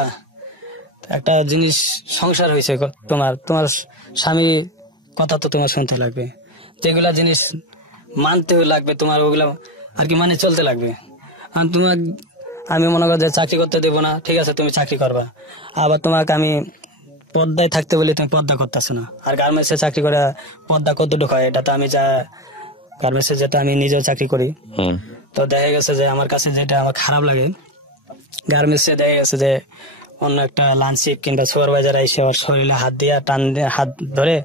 একটা জিনিস সংসার হয়েছে, তোমার স্বামী কথা তো তোমার শুনতে লাগবে, যেগুলা জিনিস মানতেও লাগবে তোমার, ওগুলা আর কি মানে চলতে লাগবে। আর তোমার আমি মনে করি যে চাকরি করতে দেবো না, ঠিক আছে তুমি চাকরি করবা, আবার তোমাকে আমি পর্দায় থাকতে বলে তুমি পর্দা করতেছো না। আর গার্মেন্টসে চাকরি করে পর্দা কতটুকু হয়, এটা তো আমি যা গার্মেন্টসে, যেটা আমি নিজেও চাকরি করি, তো দেখা গেছে যে আমার কাছে যেটা আমার খারাপ লাগে, গার্মেন্টসে দেখা গেছে যে অন্য একটা লাঞ্চিপ কিংবা সুপারভাইজার এসে ওর শরীরে হাত দিয়ে টান দিয়ে হাত ধরে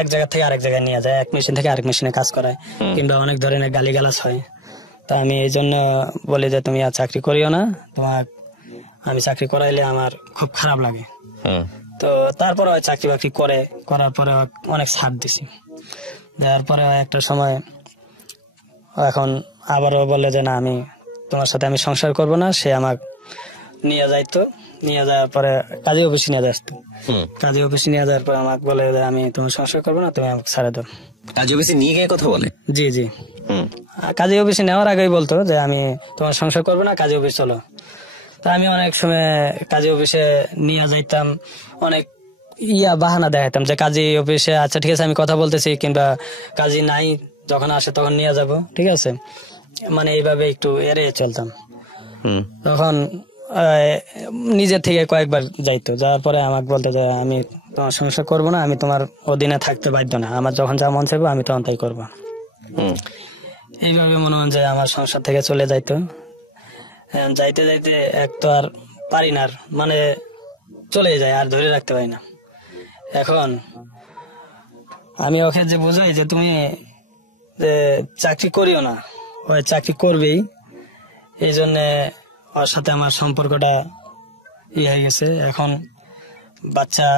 এক জায়গা থেকে আরেক জায়গায় নিয়ে যায়, এক মেশিন থেকে আরেক মেশিনে কাজ করায়, কিংবা অনেক ধরনের গালিগালাজ হয়। তো আমি এই জন্য বলি যে তুমি আর চাকরি করিও না, তোমার আমি চাকরি করাইলে আমার খুব খারাপ লাগে। তো তারপরে চাকরি বাকরি করার পরে অনেক ছাড় দিছি। দেওয়ার পরে একটা সময় এখন আবারও বলে যে না, আমি তোমার সাথে আমি সংসার করব না। সে আমাকে নিয়ে যাইতো, নিয়ে যাওয়ার পরে কাজী অফিসে নিয়ে আসতো। কাজী অফিসে নিয়ে যাওয়ার পরে আমাকে বলে যে আমি তোমার সংসার করবো না, তুমি আমাকে ছাড়ে দাও। কাজী অফিসে নিয়ে গিয়ে কথা বলে? জি জি, কাজী অফিসে নেওয়ার আগেই বলতো যে আমি তোমার সংসার করবো না, কাজী অফিস চলো। তো তা আমি অনেক সময় কাজী অফিসে নিয়ে যাইতাম, অনেক বাহানা দেখাইতাম যে কাজী অফিসে আচ্ছা ঠিক আছে আমি কথা বলতেছি, কিংবা কাজী নাই যখন আসে তখন নিয়ে যাব, ঠিক আছে, মানে এইভাবে একটু এড়িয়ে চলতাম। তখন নিজের থেকে কয়েকবার যাইতো, যাওয়ার পরে আমাকে বলতে যে আমি তোমার সমস্যা করবো না, আমি তোমার অধীনে থাকতে বাধ্য না, আমার যখন যা মন চাইবো আমি তখন তাই করবো। এইভাবে মনে হয় যে আমার সংসার থেকে চলে যাইতো। যাইতে যাইতে এক তো আর পারি না, মানে চলে যায় আর ধরে রাখতে পারি না। এখন আমি ওকে যে বুঝাই যে তুমি যে চাকরি করিও না, ওই চাকরি করবেই, এই জন্য ওর সাথে আমার সম্পর্কটা হয়ে গেছে। এখন বাচ্চা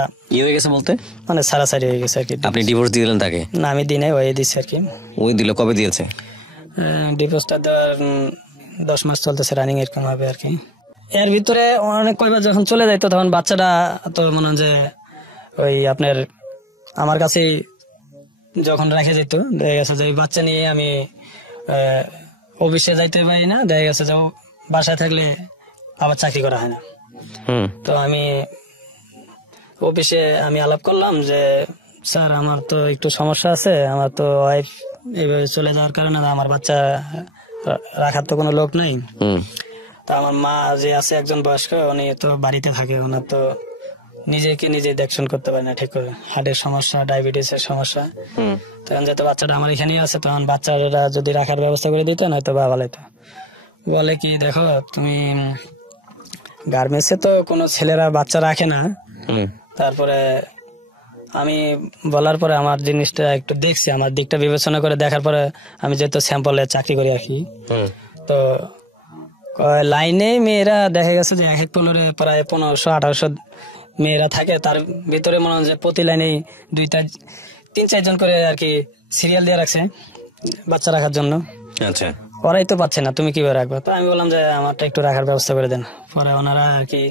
হয়ে গেছে বলতে মানে সারাসারি হয়ে গেছে আর কি। আপনি ডিভোর্স দিয়ে দিলেন তাকে? না, আমি দিনে ওই দিচ্ছি আর কি। ওই দিল? কবে দিয়েছে? ডিভোর্সটা দেওয়ার 10 মাস চলতেছে, রানিং এরকম হবে আর কি। এর ভিতরে অনেক কয়বার যখন চলে যাইতো তখন বাচ্চাটা তো মনে হয় যে ওই আপনার আমার কাছেই যখন রেখে যেত, দেখা গেছে যে বাচ্চা নিয়ে আমি অফিসে যাইতে পারি না, দেখা গেছে যে বাসায় থাকলে আবার চাকরি করা হয় না। তো আমি অফিসে আমি আলাপ করলাম যে স্যার আমার তো একটু সমস্যা আছে, আমার তো ওয়াইফ এইভাবে চলে যাওয়ার কারণে আমার বাচ্চা রাখার তো কোনো লোক নাই। তো আমার মা যে আছে একজন বয়স্ক, উনি তো বাড়িতে থাকে, ওনার তো নিজেকে নিজে দেখশন করতে পারে না ঠিক করে, হার্টের সমস্যা, ডায়াবেটিসের সমস্যা। তখন যেহেতু বাচ্চাটা আমার এখানেই আছে, তখন বাচ্চারা যদি রাখার ব্যবস্থা করে দিত নয়তো বা ভালোই। বলে কি দেখো তুমি গার্মেন্টসে তো কোনো ছেলেরা বাচ্চা রাখে না। তারপরে আমি বলার পরে আমার জিনিসটা একটু দেখছি, আমার দিকটা বিবেচনা করে দেখার পরে আমি যেহেতু স্যাম্পলে চাকরি করি আর কি, তো লাইনে মেয়েরা দেখা গেছে যে এক ফ্লোরে প্রায় 1500-1800 মেয়েরা থাকে, তার ভিতরে মনে হয় যে প্রতি লাইনে 2-3-4 জন করে আর কি সিরিয়াল দিয়ে রাখছে বাচ্চা রাখার জন্য। আচ্ছা, ওরাই তো পাচ্ছে না, তুমি কিভাবে রাখবে? তো আমি বললাম যে আমারটা একটু রাখার ব্যবস্থা করে দেন। পরে ওনারা আর কি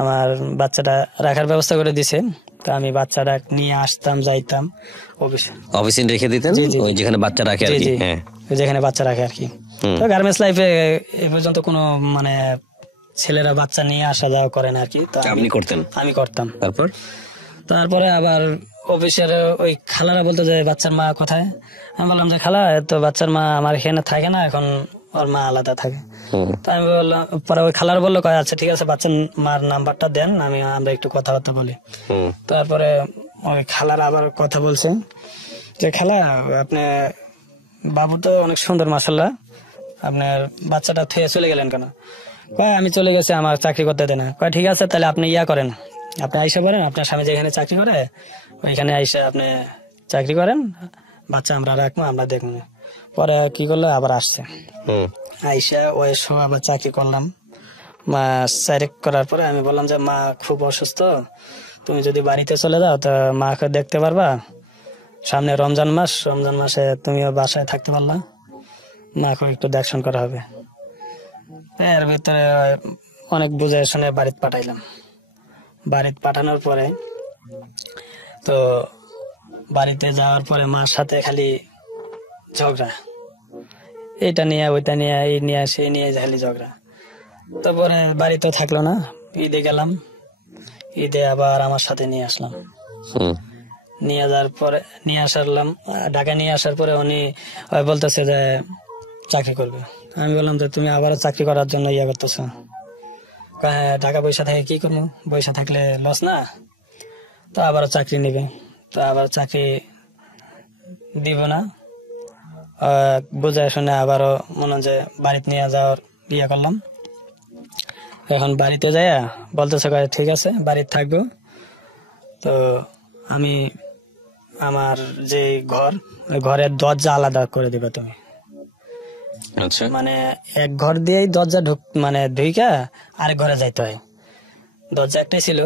আমার বাচ্চাটা রাখার ব্যবস্থা করে দিছে। তো আমি বাচ্চাটা নিয়ে আসতাম, যাইতাম অফিসে রেখে দিতেন, ওই যেখানে বাচ্চা রাখে আর কি। হ্যাঁ, যেখানে বাচ্চা রাখে আর কি। তো গার্মেন্টস লাইফে এ পর্যন্ত কোনো মানে ছেলেরা বাচ্চা নিয়ে আসা যাওয়া করে না আর কি। তো আপনি করতেন? আমি করতাম। তারপরে আবার অফিসের ওই খালারা বলতো যে বাচ্চার মা কোথায়? আমি বললাম যে খালা তো বাচ্চার মা আমার এখানে থাকে না, এখন ওর মা আলাদা থাকে। তো আমি বললাম, পরে ওই খালার বললো আচ্ছা ঠিক আছে বাচ্চার মার নাম্বারটা দেন, আমরা একটু কথাবার্তা বলি। তারপরে ওই খালার আবার কথা বলছে যে খালা আপনি বাবু তো অনেক সুন্দর মাশাআল্লাহ, আপনার বাচ্চাটা থুয়ে চলে গেলেন কেন? কয় আমি চলে গেছে, আমার চাকরি করতে দেয় না। কয় ঠিক আছে তাহলে আপনি করেন, আপনি আইসা পড়েন, আপনার স্বামী যেখানে চাকরি করে ওইখানে আইসা আপনি চাকরি করেন, বাচ্চা আমরা রাখবো, আমরা দেখবো। পরে কি করলো, আবার আসছে, আইসা ওই আবার চাকরি করলাম। মা চাকরি করার পরে আমি বললাম যে মা খুব অসুস্থ, তুমি যদি বাড়িতে চলে যাও তো মাকে দেখতে পারবা, সামনে রমজান মাসে তুমিও বাসায় থাকতে পারলা, মাকে একটু দেখশন করা হবে। এর ভিতরে অনেক বুঝে শুনে বাড়িতে পাঠাইলাম। বাড়িতে পাঠানোর পরে তো বাড়িতে যাওয়ার পরে মার সাথে খালি ঝগড়া, এটা নিয়ে ওইটা নিয়ে, এই নিয়ে সেই নিয়ে খালি ঝগড়া। তারপরে বাড়িতে থাকলো না, ঈদে গেলাম, ঈদে আবার আমার সাথে নিয়ে আসলাম। নিয়ে যাওয়ার পরে ঢাকা নিয়ে আসার পরে উনি বলতেছে যে চাকরি করবে। আমি বললাম যে তুমি আবার চাকরি করার জন্য করতেছো? ঢাকা পয়সা থাকে কি করবো, পয়সা থাকলে লস না, তো আবার চাকরি নিবে। তো আবার চাকরি দিব না, বুঝে শুনে আবারও মনে যে বাড়িতে নিয়ে যাওয়ার করলাম। এখন বাড়িতে যাই বলতেছে ঠিক আছে বাড়িতে থাকবো। তো আমি আমার যে ঘরের দরজা আলাদা করে দিবে তুমি, মানে এক ঘর দিয়েই দরজা ঢুইকা আরেক ঘরে যাইতে হয়, দরজা একটাই ছিল।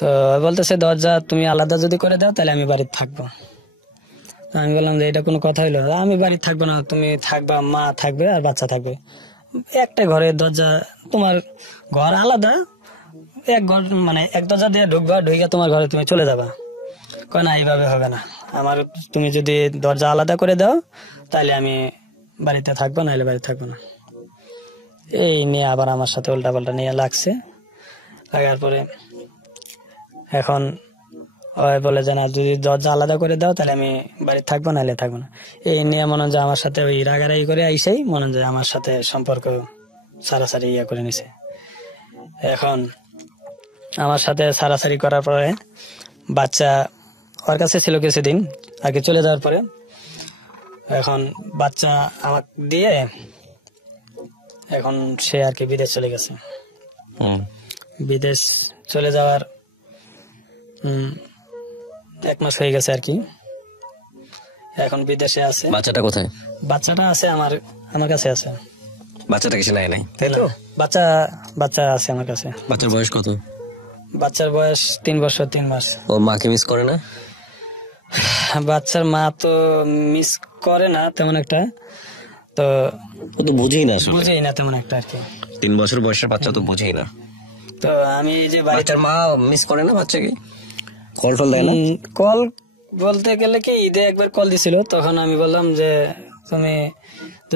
তো বলতেছে দরজা তুমি আলাদা যদি করে দাও তাহলে আমি বাড়িতে থাকবো। আমি বললাম যে এটা কোনো কথা হইলো, আমি বাড়িতে থাকবো না, তুমি থাকবা, মা থাকবে আর বাচ্চা থাকবে, একটা ঘরের দরজা, তোমার ঘর আলাদা, এক ঘর এক দরজা দিয়ে ঢুইকা তোমার ঘরে তুমি চলে যাবা। কয় না এইভাবে হবে না, আমার তুমি যদি দরজা আলাদা করে দাও তাহলে আমি বাড়িতে থাকবো, নাহলে বাড়িতে থাকবো না। এই নিয়ে আবার আমার সাথে উল্টাপাল্টা নিয়ে লাগছে। লাগার পরে এখন ওই বলে যে না, যদি দরজা আলাদা করে দাও তাহলে আমি বাড়ি থাকবো, নাহলে থাকবো না। এই নিয়ে মনে হয় যে আমার সাথে ওই রাগারাগি করে আইসেই মনে হয় যে আমার সাথে সম্পর্ক সারাসারি করে নিছে। এখন আমার সাথে সারাসারি করার পরে বাচ্চা ওর কাছে ছিল কিছুদিন আগে, চলে যাওয়ার পরে এখন বাচ্চা আমাকে দিয়ে এখন সে আর কি বিদেশ চলে গেছে। বিদেশ চলে যাওয়ার 1 মাস হয়ে গেছে আর কি। এখন বিদেশে আছে। বাচ্চাটা কোথায়? বাচ্চাটা আছে আমার কাছে আছে। বাচ্চাটাকে সে নেয় নাই, তাই তো? বাচ্চা আছে আমার কাছে। বাচ্চার বয়স কত? বাচ্চার বয়স 3 বছর 3 মাস। ও মাকে মিস করে না? বাচ্চার মা তো মিস করে না তেমন একটা, তো ও তো বুঝেই না, বুঝেই না তেমন একটা আর কি। 3 বছর বয়সের বাচ্চা তো বুঝেই না। তো আমি যে বাচ্চার মা মিস করে না বাচ্চাকে? কল টল দেয় না? কল বলতে গেলে কি ঈদে একবার কল দিছিল, তখন আমি বললাম যে তুমি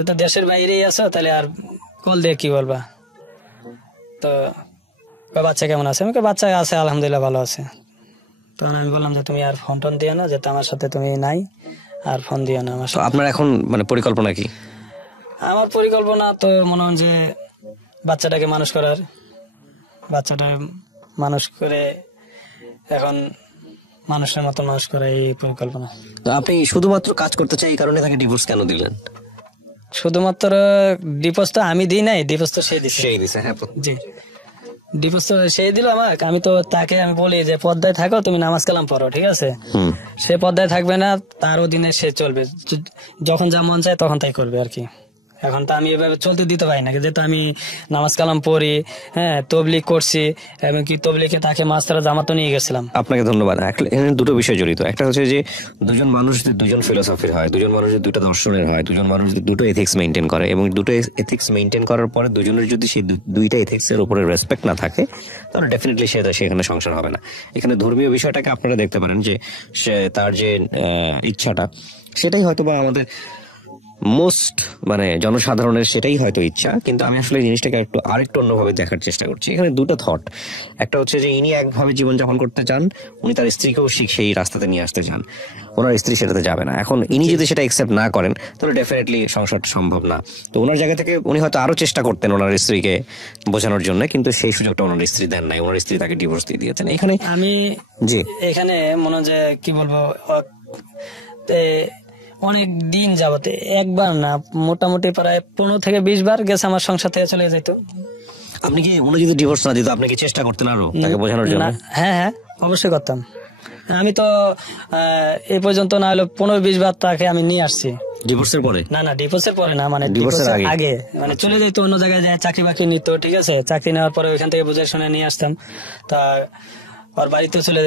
তো দেশের বাইরেই আছো, তাহলে আর কল দিয়ে কি বলবা। তো বাচ্চা কেমন আছে? আমাকে বাচ্চা আছে আলহামদুলিল্লাহ ভালো আছে। তখন আমি বললাম যে তুমি আর ফোন টোন দিও না, যেহেতু আমার সাথে তুমি নাই, আর ফোন দিও না আমার সাথে। আপনার এখন মানে পরিকল্পনা কি? আমার পরিকল্পনা তো মনে হয় যে বাচ্চাটাকে মানুষ করার, বাচ্চাটা মানুষ করে এখন মানুষের মতো মানুষ করা, এই পরিকল্পনা। আপনি শুধুমাত্র কাজ করতে চাই এই কারণে তাকে ডিভোর্স কেন দিলেন? শুধুমাত্র ডিভোর্স তো আমি দিই নাই, ডিভোর্স তো সে দিছে। হ্যাঁ জি, ডিভোর্স তো সে দিল আমাকে। আমি তো তাকে আমি বলি যে পর্দায় থাকো, তুমি নামাজ কালাম পড়ো, ঠিক আছে? সে পর্দায় থাকবে না, তার অধীনে সে চলবে, যখন যা মন চায় তখন তাই করবে আর কি। এখন তো আমি এভাবে চলতে দিতে পারি না, যেহেতু আমি নামাজ কালাম পড়ি, হ্যাঁ, তবলিগ করছি, এবং কি তবলিগে তাকে মাস্টারা জামাতো নিয়ে গেছিলাম। আপনাকে ধন্যবাদ। এখানে দুটো বিষয় জড়িত। একটা হচ্ছে যে দুজন মানুষ দুজন ফিলোসফির হয়, দুজন মানুষ দুটো দর্শনের হয়, দুজন মানুষ দুটো এথিক্স মেনটেন করে, এবং দুটো এথিক্স মেনটেন করার পরে দুজনের যদি সেই দুইটা এথিক্স এর উপরে রেসপেক্ট না থাকে, তাহলে ডেফিনেটলি সেখানে সংসার হবে না। এখানে ধর্মীয় বিষয়টাকে আপনারা দেখতে পারেন যে সে তার যে ইচ্ছাটা, সেটাই হয়তো বা আমাদের মোস্ট মানে জনসাধারণের সেটাই হয়তো ইচ্ছা, কিন্তু আমি আসলে জিনিসটাকে আরেকটু অন্যভাবে দেখার চেষ্টা করছি। এখানে দুটো থট। একটা হচ্ছে যে ইনি একভাবে জীবনযাপন করতে চান, উনি তার স্ত্রীকেও সেই রাস্তাতে নিয়ে আসতে চান, ওনার স্ত্রী সেটাতে যাবে না। এখন ইনি যদি সেটা অ্যাকসেপ্ট না করেন, তাহলে ডেফিনেটলি সংসারটা সম্ভব না। তো ওনার জায়গা থেকে উনি হয়তো আরো চেষ্টা করতেন ওনার স্ত্রীকে বোঝানোর জন্য, কিন্তু সেই সুযোগটা ওনার স্ত্রী দেন নাই, ওনার স্ত্রী তাকে ডিভোর্স দিয়ে দিয়েছেন। এখানে আমি জি এখানে মনে হয় যে কি বলবো, অনেক দিন যাবতে একবার না, মোটামুটি প্রায় 15 থেকে 20 বার গেছে আমার সংসার থেকে চলে যেত। আপনি কি উনি যদি ডিভোর্স না দিত, আপনি কি চেষ্টা করতেন আরো তাকে বোঝানোর জন্য? হ্যাঁ হ্যাঁ, অবশ্যই করতাম। আমি তো এই পর্যন্ত না হলো 15-20 বার তাকে আমি নিয়ে আসছি। ডিভোর্সের পরে? না, ডিভোর্সের পরে না, মানে ডিভোর্সের আগে, মানে চলে যেত অন্য জায়গায় যায়, চাকরি বাকরি নিত, ঠিক আছে? চাকরি নেওয়ার পরে ওইখান থেকে বুঝে শুনে নিয়ে আসতাম, তা ওর বাড়িতে চলে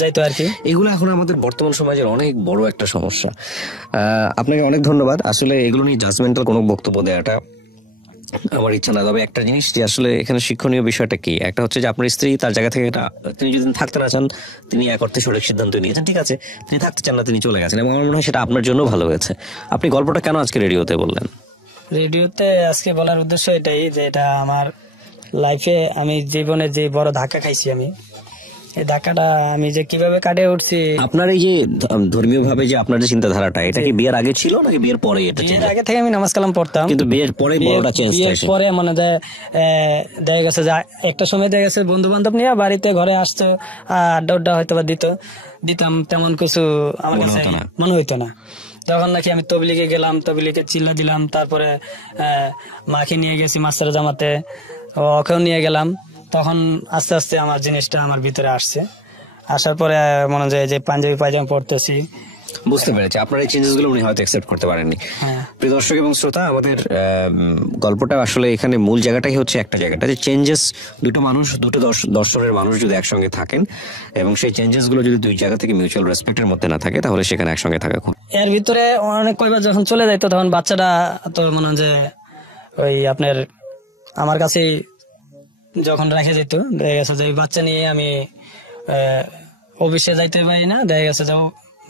যাইতো আর কি। এগুলো এখন আমাদের বর্তমান সমাজের অনেক বড় একটা সমস্যা। আপনাকে অনেক ধন্যবাদ। আসলে এগুলো নিয়ে জাজমেন্টাল কোনো বক্তব্য দেওয়াটা আমার ইচ্ছা না। তবে একটা জিনিস যে আসলে এখানে শিক্ষণীয় বিষয়টা কি, একটা হচ্ছে যে আপনার স্ত্রী তার জায়গা থেকে তিনি যদি থাকতে না চান, তিনি এক অর্থে সঠিক সিদ্ধান্ত নিয়েছেন, ঠিক আছে? তিনি থাকতে চান না, তিনি চলে গেছেন, এবং আমার মনে হয় সেটা আপনার জন্য ভালো হয়েছে। আপনি গল্পটা কেন আজকে রেডিওতে বললেন? রেডিওতে আজকে বলার উদ্দেশ্য এটাই যে এটা আমার লাইফে আমি জীবনে যে বড় ধাক্কা খাইছি, আমি এই ধাক্কাটা আমি যে কিভাবে কাটিয়ে উঠছি। আপনার এই যে ধর্মীয় ভাবে যে আপনার যে চিন্তাধারাটা, এটা কি বিয়ের আগে ছিল নাকি বিয়ের পরে? বিয়ের আগে থেকে আমি নামাজ কালাম পড়তাম, কিন্তু বিয়ের পরে বড়টা চেঞ্জ হয়েছে। বিয়ের পরে মানে দেখা গেছে যে একটা সময় দেখা গেছে বন্ধু বান্ধব নিয়ে বাড়িতে ঘরে আসতো, আড্ডা হয়তো বা দিতাম, তেমন কিছু আমার কাছে মনে হইতো না। তখন নাকি আমি তবলিগে গেলাম, তবলিগে চিল্লা দিলাম, তারপরে মাকে নিয়ে গেছি মাস্টার জামাতে, ওকেও নিয়ে গেলাম। তখন আস্তে আস্তে আমার জিনিসটা আমার ভিতরে আসছে, আসার পরে মনে যায় যে পাঞ্জাবি পায়জামা পড়তেছি। বুঝতে পেরেছি আপনার এই চেঞ্জেস গুলো উনি হয়তো অ্যাকসেপ্ট করতে পারেননি। প্রিয় দর্শক এবং শ্রোতা, আমাদের গল্পটা আসলে এখানে মূল জায়গাটাই হচ্ছে একটা জায়গাটা যে চেঞ্জেস, দুটো মানুষ, দুটো দর্শনের মানুষ যদি একসঙ্গে থাকেন এবং সেই চেঞ্জেস গুলো যদি দুই জায়গা থেকে মিউচুয়াল রেসপেক্টের মধ্যে না থাকে, তাহলে সেখানে একসঙ্গে থাকা খুব। এর ভিতরে অনেক কয়বার যখন চলে যাইতো, তখন বাচ্চাটা তো মনে হয় যে ওই আপনার আমার কাছে যখন রেখে যেত, দেখা গেছে যে বাচ্চা নিয়ে আমি অফিসে যাইতে পারি না, দেখা গেছে যে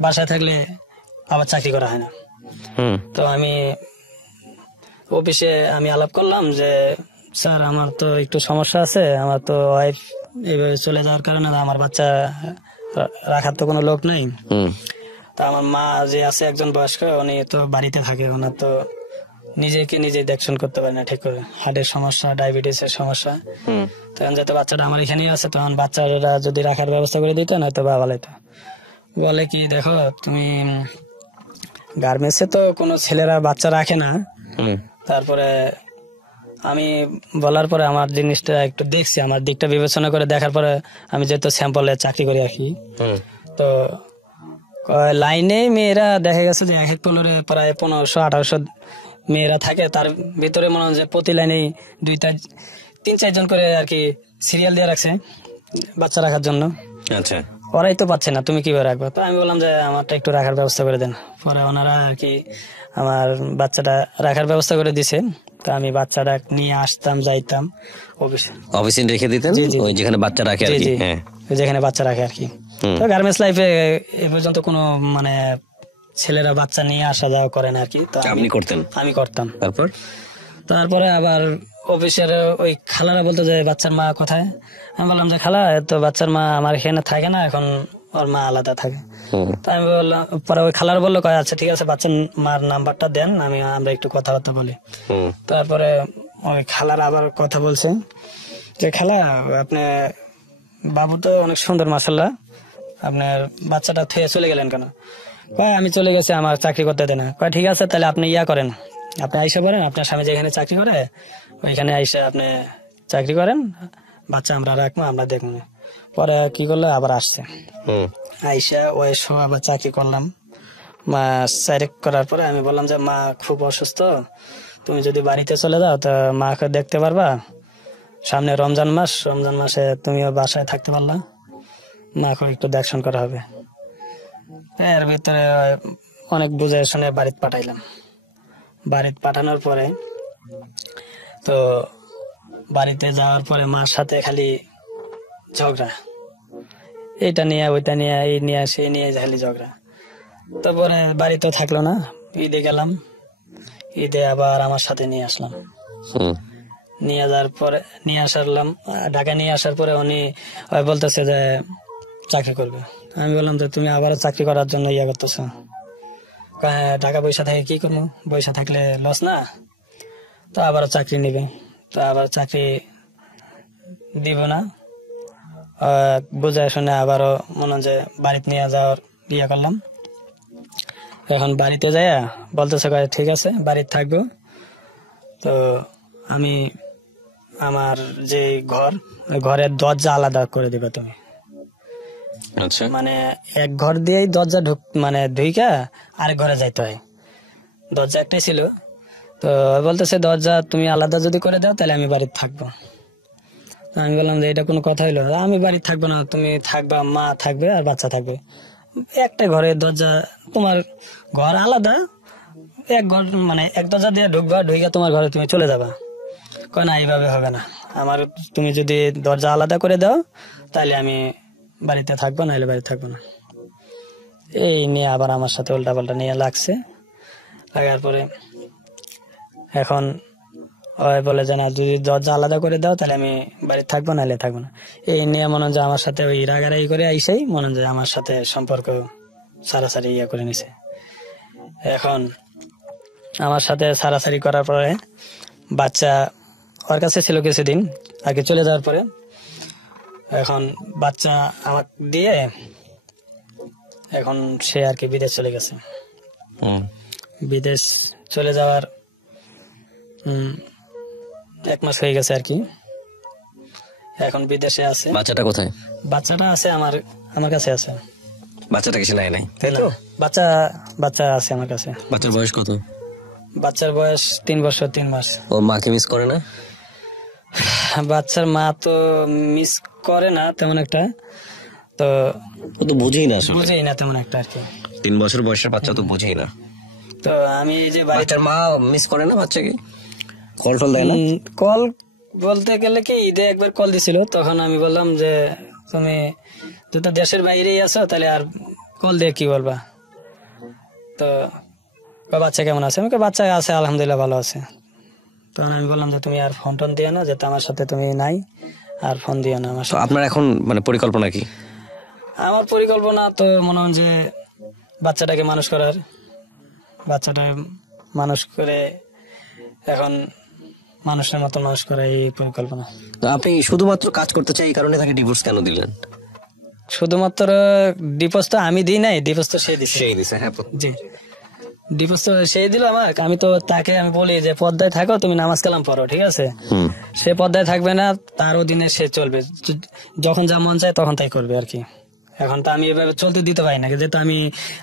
বাসায় থাকলে আবার চাকরি করা হয় না। তো আমি অফিসে আমি আলাপ করলাম যে স্যার আমার তো একটু সমস্যা আছে, আমার তো ওয়াইফ এইভাবে চলে যাওয়ার কারণে আমার বাচ্চা রাখার তো কোনো লোক নেই। তা আমার মা যে আছে একজন বয়স্ক, উনি তো বাড়িতে থাকে, ওনার তো নিজেকে নিজে দেখশন করতে পারে না ঠিক করে, হার্টের সমস্যা, ডায়াবেটিসের সমস্যা। তখন যাতে বাচ্চাটা আমার এখানেই আছে, তখন বাচ্চারা যদি রাখার ব্যবস্থা করে দিত না তো ভালো হতো। বলে কি দেখো তুমি গার্মেন্টসে তো কোনো ছেলেরা বাচ্চা রাখে না। তারপরে আমি বলার পরে আমার জিনিসটা একটু দেখছি, আমার দিকটা বিবেচনা করে দেখার পরে আমি যেহেতু স্যাম্পলে চাকরি করি আর কি, তো লাইনে মেয়েরা দেখা গেছে যে 1-15 প্রায় 1500-1800 মেয়েরা থাকে, তার ভিতরে মনে হয় যে প্রতি লাইনে 2-3-4 জন করে আর কি সিরিয়াল দিয়ে রাখছে বাচ্চা রাখার জন্য। আচ্ছা, ওরাই তো পাচ্ছে না, তুমি কিভাবে রাখবে? তো আমি বললাম যে আমারটা একটু রাখার ব্যবস্থা করে দেন। পরে ওনারা আর কি আমার বাচ্চাটা রাখার ব্যবস্থা করে দিছে। তো আমি বাচ্চাটা নিয়ে আসতাম, যাইতাম অফিসে রেখে দিতেন, ওই যেখানে বাচ্চা রাখে আর কি। হ্যাঁ, যেখানে বাচ্চা রাখে আর কি। তো গার্মেন্টস লাইফে এ পর্যন্ত কোনো মানে ছেলেরা বাচ্চা নিয়ে আসা যাওয়া করে না আর কি। তো আপনি করতেন? আমি করতাম। তারপরে আবার অফিসের ওই খালারা বলতো যে বাচ্চার মা কোথায়? আমি বললাম যে খালা তো বাচ্চার মা আমার এখানে থাকে না, এখন ওর মা আলাদা থাকে। তো আমি বললাম, পরে ওই খালার বললো আচ্ছা ঠিক আছে বাচ্চার মার নাম্বারটা দেন, আমরা একটু কথাবার্তা বলি। তারপরে ওই খালার আবার কথা বলছে যে খালা আপনি বাবু তো অনেক সুন্দর মাশাআল্লাহ, আপনার বাচ্চাটা থুয়ে চলে গেলেন কেন? কয় আমি চলে গেছি, আমার চাকরি করতে দেয় না। কয় ঠিক আছে তাহলে আপনি করেন, আপনি আইসা পড়েন, আপনার স্বামী যেখানে চাকরি করে ওইখানে আইসা আপনি চাকরি করেন, বাচ্চা আমরা রাখবো, আমরা দেখবো। পরে কি করলো, আবার আসছে, আইসা ওই সব আবার চাকরি করলাম। মা সাইরেক করার পরে আমি বললাম যে মা খুব অসুস্থ, তুমি যদি বাড়িতে চলে যাও তো মাকে দেখতে পারবা, সামনে রমজান মাসে তুমিও বাসায় থাকতে পারলা, মাকে একটু দেখশন করা হবে। এর ভিতরে অনেক বুঝে শুনে বাড়িতে পাঠাইলাম। বাড়িতে পাঠানোর পরে তো বাড়িতে যাওয়ার পরে মার সাথে খালি ঝগড়া, এইটা নিয়ে ওইটা নিয়ে, এই নিয়ে সেই নিয়ে খালি ঝগড়া। তারপরে বাড়িতে থাকলো না, ঈদে গেলাম, ঈদে আবার আমার সাথে নিয়ে আসলাম। নিয়ে আসলাম ঢাকা, নিয়ে আসার পরে উনি বলতেছে যে চাকরি করবে। আমি বললাম যে তুমি আবার চাকরি করার জন্য করতেছো? ঢাকা পয়সা থেকে কি করবো, পয়সা থাকলে লস না, তো আবার চাকরি নিবে। তো আবার চাকরি দিব না, বুঝায় শুনে আবারও মনে যে বাড়িতে নিয়ে যাওয়ার করলাম। এখন বাড়িতে যাইয়া বলতেছে ঠিক আছে বাড়িতে থাকবো। তো আমি আমার যে ঘরের দরজা আলাদা করে দিবে তুমি। আচ্ছা, মানে এক ঘর দিয়েই দরজা ঢুইকা আরেক ঘরে যাইতে হয়, দরজা একটাই ছিল। তো বলতেছে দরজা তুমি আলাদা যদি করে দাও তাহলে আমি বাড়িতে থাকবো। আমি বললাম যে এটা কোনো কথা হইলো, আমি বাড়িতে থাকবো না, তুমি থাকবা, মা থাকবে আর বাচ্চা থাকবে, একটা ঘরে দরজা, তোমার ঘর আলাদা, এক ঘর এক দরজা দিয়ে ঢুইকা তোমার ঘরে তুমি চলে যাবা। না এইভাবে হবে না, আমার তুমি যদি দরজা আলাদা করে দাও তাহলে আমি বাড়িতে থাকবো, নাহলে বাড়িতে থাকবো না। এই নিয়ে আবার আমার সাথে উল্টা পাল্টা নিয়ে লাগছে। লাগার পরে এখন বলে যে না যদি দরজা আলাদা করে দাও তাহলে আমি বাড়িতে থাকবো, নাহলে থাকবো না। এই নিয়ে মনে হয় আমার সাথে ওই রাগারাগি করে আইসেই মনে হয় আমার সাথে সম্পর্ক সারাসারি করে নিছে। এখন আমার সাথে সারাসারি করার পরে বাচ্চা ওর কাছে ছিল কিছুদিন আগে, চলে যাওয়ার পরে এখন বাচ্চা আমার দিয়ে এখন সে আর কি বিদেশ চলে গেছে। বিদেশ চলে যাওয়ার 1 মাস হয়ে গেছে আর কি, এখন বিদেশে আছে। বাচ্চাটা কোথায়? বাচ্চাটা আছে আমার কাছে আছে। বাচ্চাটা কিছু নাই তাই তো? বাচ্চা আছে আমার কাছে। বাচ্চার বয়স কত? বাচ্চার বয়স 3 বছর 3 মাস। ও মাকে মিস করে না? বাচ্চার মা তো মিস করে না তেমন একটা, তো ও তো বুঝেই না তেমন একটা আর কি। 3 বছর বয়সের বাচ্চা তো বুঝেই না। তো আমি যে বাচ্চার মা মিস করে না বাচ্চাকে? কল দেয় না? কল বলতে গেলে কি ঈদে একবার কল দিছিল, তখন আমি বললাম যে তুমি তো দেশের বাইরেই আছো, তাহলে আর কল দিয়ে কি বলবা? তো বাচ্চা কেমন আছে? আমাকে বাচ্চা আছে আলহামদুলিল্লাহ ভালো আছে, তখন আমি বললাম যে তুমি আর ফোন টোন দিও না, যেহেতু আমার সাথে তুমি নাই, আর ফোন দিও না আমার তো সাথে। আপনার এখন মানে পরিকল্পনা কি? আমার পরিকল্পনা তো মনে হয় যে বাচ্চাটাকে মানুষ করার, বাচ্চাটা মানুষ করে এখন মানুষের মতো মানুষ করা, এই পরিকল্পনা। তো আপনি শুধুমাত্র কাজ করতে চাই এই কারণে তাকে ডিভোর্স কেন দিলেন? শুধুমাত্র ডিভোর্স তো আমি দিই নাই, ডিভোর্স তো সে দিছে। সেই দিছে, হ্যাঁ। জি, ডিভোর্স তো সে দিল আমাকে। আমি তো তাকে আমি বলি যে পর্দায় থাকো, তুমি নামাজ কালাম পড়ো, ঠিক আছে। সে পর্দায় থাকবে না, তার অধীনে সে চলবে, যখন যা মন চায় তখন তাই করবে আর কি। এখন তো আমি এভাবে চলতে দিতে পারি না, যেহেতু আমি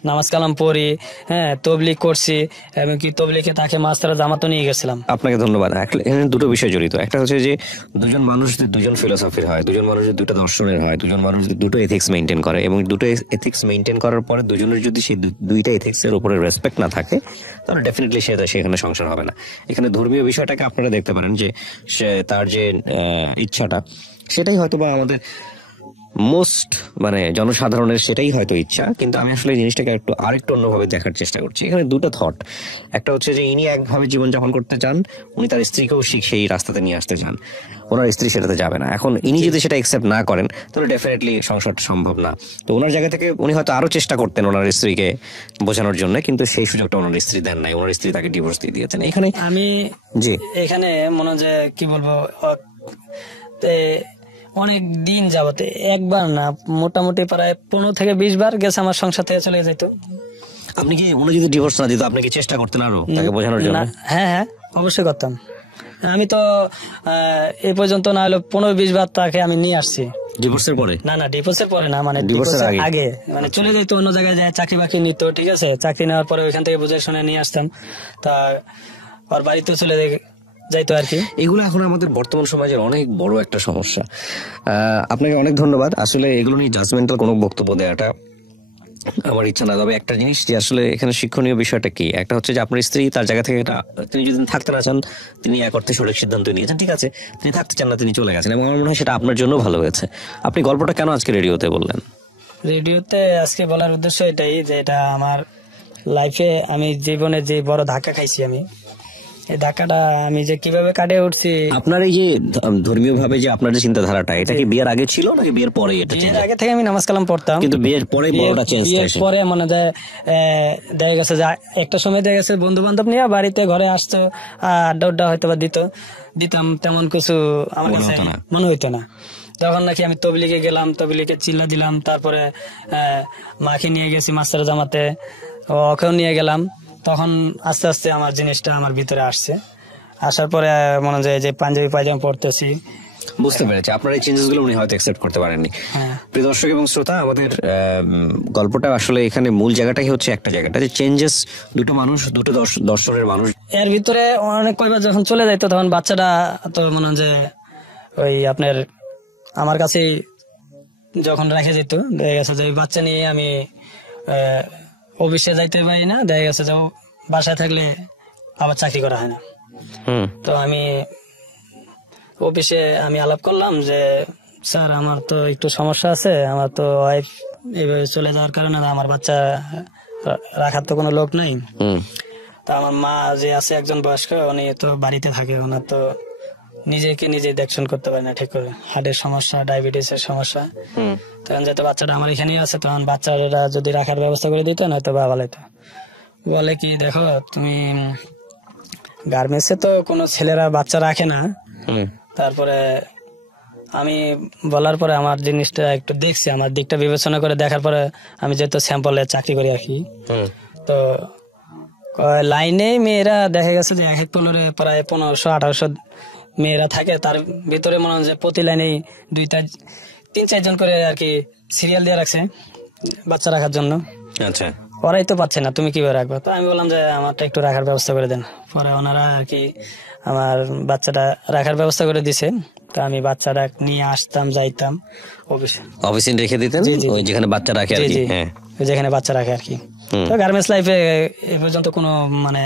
নামাজ কালাম পড়ি, হ্যাঁ, তবলিগ করছি, এবং কি তবলিগে তাকে মাস্টার জামাতো নিয়ে গেছিলাম। আপনাকে ধন্যবাদ। এখানে দুটো বিষয় জড়িত। একটা হচ্ছে যে দুজন মানুষ যদি দুজন ফিলোসফির হয়, দুজন মানুষ যদি দুটো দর্শনের হয়, দুজন মানুষ যদি দুটো এথিক্স মেনটেন করে, এবং দুটো এথিক্স মেনটেন করার পরে দুজনের যদি সেই দুইটা এথিক্স এর উপরে রেসপেক্ট না থাকে, তাহলে ডেফিনেটলি সেখানে সংসার হবে না। এখানে ধর্মীয় বিষয়টাকে আপনারা দেখতে পারেন যে সে তার যে ইচ্ছাটা, সেটাই হয়তো বা আমাদের মোস্ট মানে জনসাধারণের সেটাই হয়তো ইচ্ছা, কিন্তু আমি আসলে জিনিসটাকে আরেকটু অন্যভাবে দেখার চেষ্টা করছি। এখানে দুটো থট। একটা হচ্ছে যে ইনি একভাবে জীবনযাপন করতে চান, উনি তার স্ত্রীকেও সেই রাস্তাতে নিয়ে আসতে চান, ওনার স্ত্রী সেটাতে যাবে না। এখন ইনি যদি সেটা অ্যাকসেপ্ট না করেন, তাহলে ডেফিনেটলি সংসারটা সম্ভব না। তো ওনার জায়গা থেকে উনি হয়তো আরো চেষ্টা করতেন ওনার স্ত্রীকে বোঝানোর জন্য, কিন্তু সেই সুযোগটা ওনার স্ত্রী দেন নাই, ওনার স্ত্রী তাকে ডিভোর্স দিয়ে দিয়েছেন। এখানে আমি জি এখানে মনে হয় যে কি বলবো, অনেক দিন যাবতে একবার না, মোটামুটি প্রায় 15 থেকে 20 বার গেছে আমার সংসার থেকে চলে যেত। আপনি কি, উনি যদি ডিভোর্স না দিত আপনি কি চেষ্টা করতেন আরো তাকে বোঝানোর জন্য? হ্যাঁ হ্যাঁ, অবশ্যই করতাম। আমি তো এই পর্যন্ত না হলো 15-20 বার তাকে আমি নিয়ে আসছি। ডিভোর্সের পরে? না না, ডিভোর্সের পরে না, মানে ডিভোর্সের ডিভোর্সের আগে। মানে চলে যেত অন্য জায়গায়, যায় চাকরি বাকরি নিত, ঠিক আছে। চাকরি নেওয়ার পরে ওইখান থেকে বুঝে শুনে নিয়ে আসতাম, তা ওর বাড়িতে চলে যাইতো আর কি। এগুলো এখন আমাদের বর্তমান সমাজের অনেক বড় একটা সমস্যা। আপনাকে অনেক ধন্যবাদ। আসলে এগুলো নিয়ে জাজমেন্টাল কোনো বক্তব্য দেওয়াটা আমার ইচ্ছা না। তবে একটা জিনিস যে আসলে এখানে শিক্ষণীয় বিষয়টা কি, একটা হচ্ছে যে আপনার স্ত্রী তার জায়গা থেকে তিনি যদি থাকতে না চান, তিনি এক অর্থে সঠিক সিদ্ধান্ত নিয়েছেন, ঠিক আছে। তিনি থাকতে চান না, তিনি চলে গেছেন, এবং আমার মনে হয় সেটা আপনার জন্য ভালো হয়েছে। আপনি গল্পটা কেন আজকে রেডিওতে বললেন? রেডিওতে আজকে বলার উদ্দেশ্য এটাই যে এটা আমার লাইফে, আমি জীবনে যে বড় ধাক্কা খাইছি, আমি এই ধাক্কাটা আমি যে কিভাবে কাটিয়ে উঠছি। আপনার এই যে ধর্মীয় ভাবে যে আপনার যে চিন্তাধারাটা, এটা কি বিয়ের আগে ছিল নাকি বিয়ের পরে? এটা বিয়ের আগে থেকে আমি নামাজ কালাম পড়তাম, কিন্তু বিয়ের পরে বড়টা চেঞ্জ বিয়ের হয়েছে। পরে মনে যায় দেখা গেছে যে একটা সময় দেখা গেছে বন্ধু বান্ধব নিয়ে বাড়িতে ঘরে আসতো, আড্ডা হয়তো বা দিতাম, তেমন কিছু আমার কাছে মনে হইতো না। তখন নাকি আমি তবলিগে গেলাম, তবলিগে চিল্লা দিলাম, তারপরে মাকে নিয়ে গেছি মাস্টার জামাতে, ওকেও নিয়ে গেলাম। তখন আস্তে আস্তে আমার জিনিসটা আমার ভিতরে আসছে, আসার পরে মনে যায় যে পাঞ্জাবি পায়জামা পড়তেছি। বুঝতে পেরেছি আপনার এই চেঞ্জেস গুলো উনি হয়তো অ্যাকসেপ্ট করতে পারেননি। প্রিয় দর্শক এবং শ্রোতা, আমাদের গল্পটা আসলে এখানে মূল জায়গাটাই হচ্ছে একটা জায়গাটা যে চেঞ্জেস, দুটো মানুষ, দুটো দর্শনের মানুষ, এর ভিতরে অনেক কয়বার যখন চলে যাইতো তখন বাচ্চাটা তো মনে হয় যে ওই আপনার আমার কাছে যখন রেখে যেত, দেখা গেছে যে বাচ্চা নিয়ে আমি অফিসে যাইতে পারি না, দেখা গেছে যে বাসায় থাকলে আবার চাকরি করা হয় না। তো আমি অফিসে আমি আলাপ করলাম যে স্যার আমার তো একটু সমস্যা আছে, আমার তো ওয়াইফ এইভাবে চলে যাওয়ার কারণে আমার বাচ্চা রাখার তো কোনো লোক নাই। তো আমার মা যে আছে একজন বয়স্ক, উনি তো বাড়িতে থাকে, ওনার তো নিজেকে নিজে দেখশন করতে পারে না ঠিক করে, হার্টের সমস্যা, ডায়াবেটিসের সমস্যা। তখন যেহেতু বাচ্চাটা আমার এখানেই আছে, তখন বাচ্চারা যদি রাখার ব্যবস্থা করে দিত নয়তো বা ভালোইতো। বলে কি দেখো তুমি গার্মেন্টসে তো কোনো ছেলেরা বাচ্চা রাখে না। তারপরে আমি বলার পরে আমার জিনিসটা একটু দেখছি, আমার দিকটা বিবেচনা করে দেখার পরে আমি যেহেতু স্যাম্পলে চাকরি করি আর কি, তো লাইনে মেয়েরা দেখা গেছে যে এক পনেরো প্রায় 1500-1800 মেয়েরা থাকে, তার ভিতরে মনে হয় যে প্রতি লাইনেই 2-3-4 জন করে আর কি সিরিয়াল দিয়ে রাখছে বাচ্চা রাখার জন্য। আচ্ছা, ওরাই তো পাচ্ছে না, তুমি কিভাবে রাখবে? তো আমি বললাম যে আমারটা একটু রাখার ব্যবস্থা করে দেন। পরে ওনারা আর কি আমার বাচ্চাটা রাখার ব্যবস্থা করে দিছে। তো আমি বাচ্চাটা নিয়ে আসতাম, যাইতাম অফিসে রেখে দিতেন, ওই যেখানে বাচ্চা রাখে আর কি, যেখানে বাচ্চা রাখে আর কি। তো গার্মেন্টস লাইফে এ পর্যন্ত কোনো মানে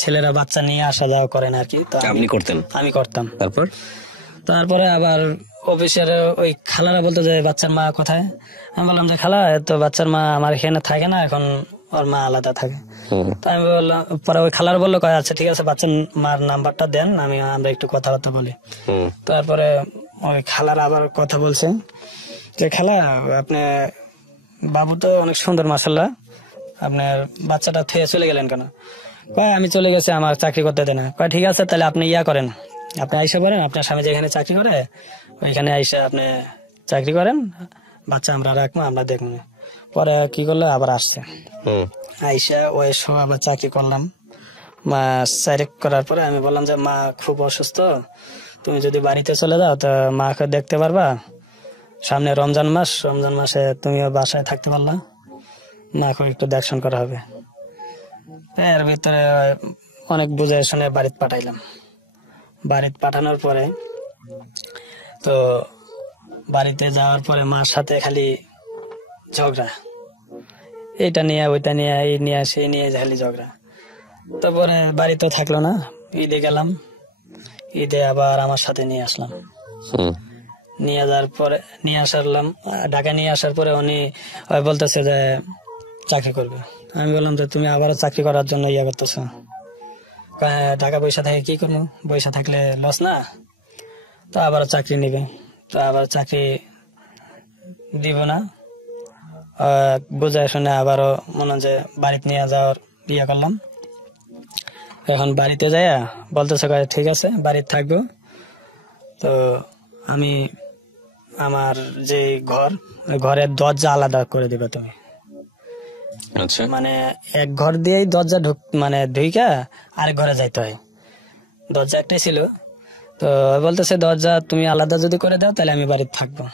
ছেলেরা বাচ্চা নিয়ে আসা যাওয়া করে না আর কি। তো আপনি করতেন? আমি করতাম। তারপরে আবার অফিসের ওই খালারা বলতো যে বাচ্চার মা কোথায়? আমি বললাম যে খালা তো বাচ্চার মা আমার এখানে থাকে না, এখন ওর মা আলাদা থাকে। হুম। তো আমি বললাম, পরে ওই খালার বললো কয় আচ্ছা ঠিক আছে বাচ্চার মার নাম্বারটা দেন, আমরা একটু কথাবার্তা বলি। হুম। তারপরে ওই খালার আবার কথা বলছে যে খালা আপনি বাবু তো অনেক সুন্দর মাশাআল্লাহ, আপনার বাচ্চাটা থুয়ে চলে গেলেন কেন? কয় আমি চলে গেছি, আমার চাকরি করতে দেয় না। কয় ঠিক আছে তাহলে আপনি করেন, আপনি আইসা করেন, আপনার স্বামী যেখানে চাকরি করে ওইখানে আইসা আপনি চাকরি করেন, বাচ্চা আমরা রাখবো, আমরা দেখবো। পরে কি করলো, আবার আসছে হুম। আইসা ওই সব আবার চাকরি করলাম। মা চাকরি করার পরে আমি বললাম যে মা খুব অসুস্থ, তুমি যদি বাড়িতে চলে যাও তো মাকে দেখতে পারবা, সামনে রমজান মাসে তুমিও বাসায় থাকতে পারলা, মাকে একটু দেখশন করা হবে। এর ভিতরে অনেক বুঝে শুনে বাড়িতে পাঠাইলাম। বাড়িতে পাঠানোর পরে তো বাড়িতে যাওয়ার পরে মার সাথে খালি ঝগড়া, এইটা নিয়ে ওইটা নিয়ে, এই নিয়ে সেই নিয়ে খালি ঝগড়া। তারপরে বাড়িতে থাকলো না, ঈদে গেলাম, ঈদে আবার আমার সাথে নিয়ে আসলাম। হুম। নিয়ে যাওয়ার পরে ঢাকা নিয়ে আসার পরে উনি বলতেছে যে চাকরি করবে। আমি বললাম যে তুমি আবারও চাকরি করার জন্য করতেছো? ঢাকা পয়সা থাকে কি করবো, পয়সা থাকলে লস না, তো আবার চাকরি নিবে, তো আবার চাকরি দিব না, বুঝে শুনে আবারও মনে হয় যে বাড়িতে নিয়ে যাওয়ার করলাম। এখন বাড়িতে যাইয়া বলতেছে ঠিক আছে বাড়িতে থাকবো, তো আমি আমার যে ঘরের দরজা আলাদা করে দিবে তুমি। আচ্ছা। মানে এক ঘর দিয়েই দরজা ঢুইকা আরেক ঘরে যাইতে হয়, দরজা একটাই ছিল। তো বলতেছে দরজা তুমি আলাদা যদি করে দাও তাহলে আমি বাড়িতে থাকবো।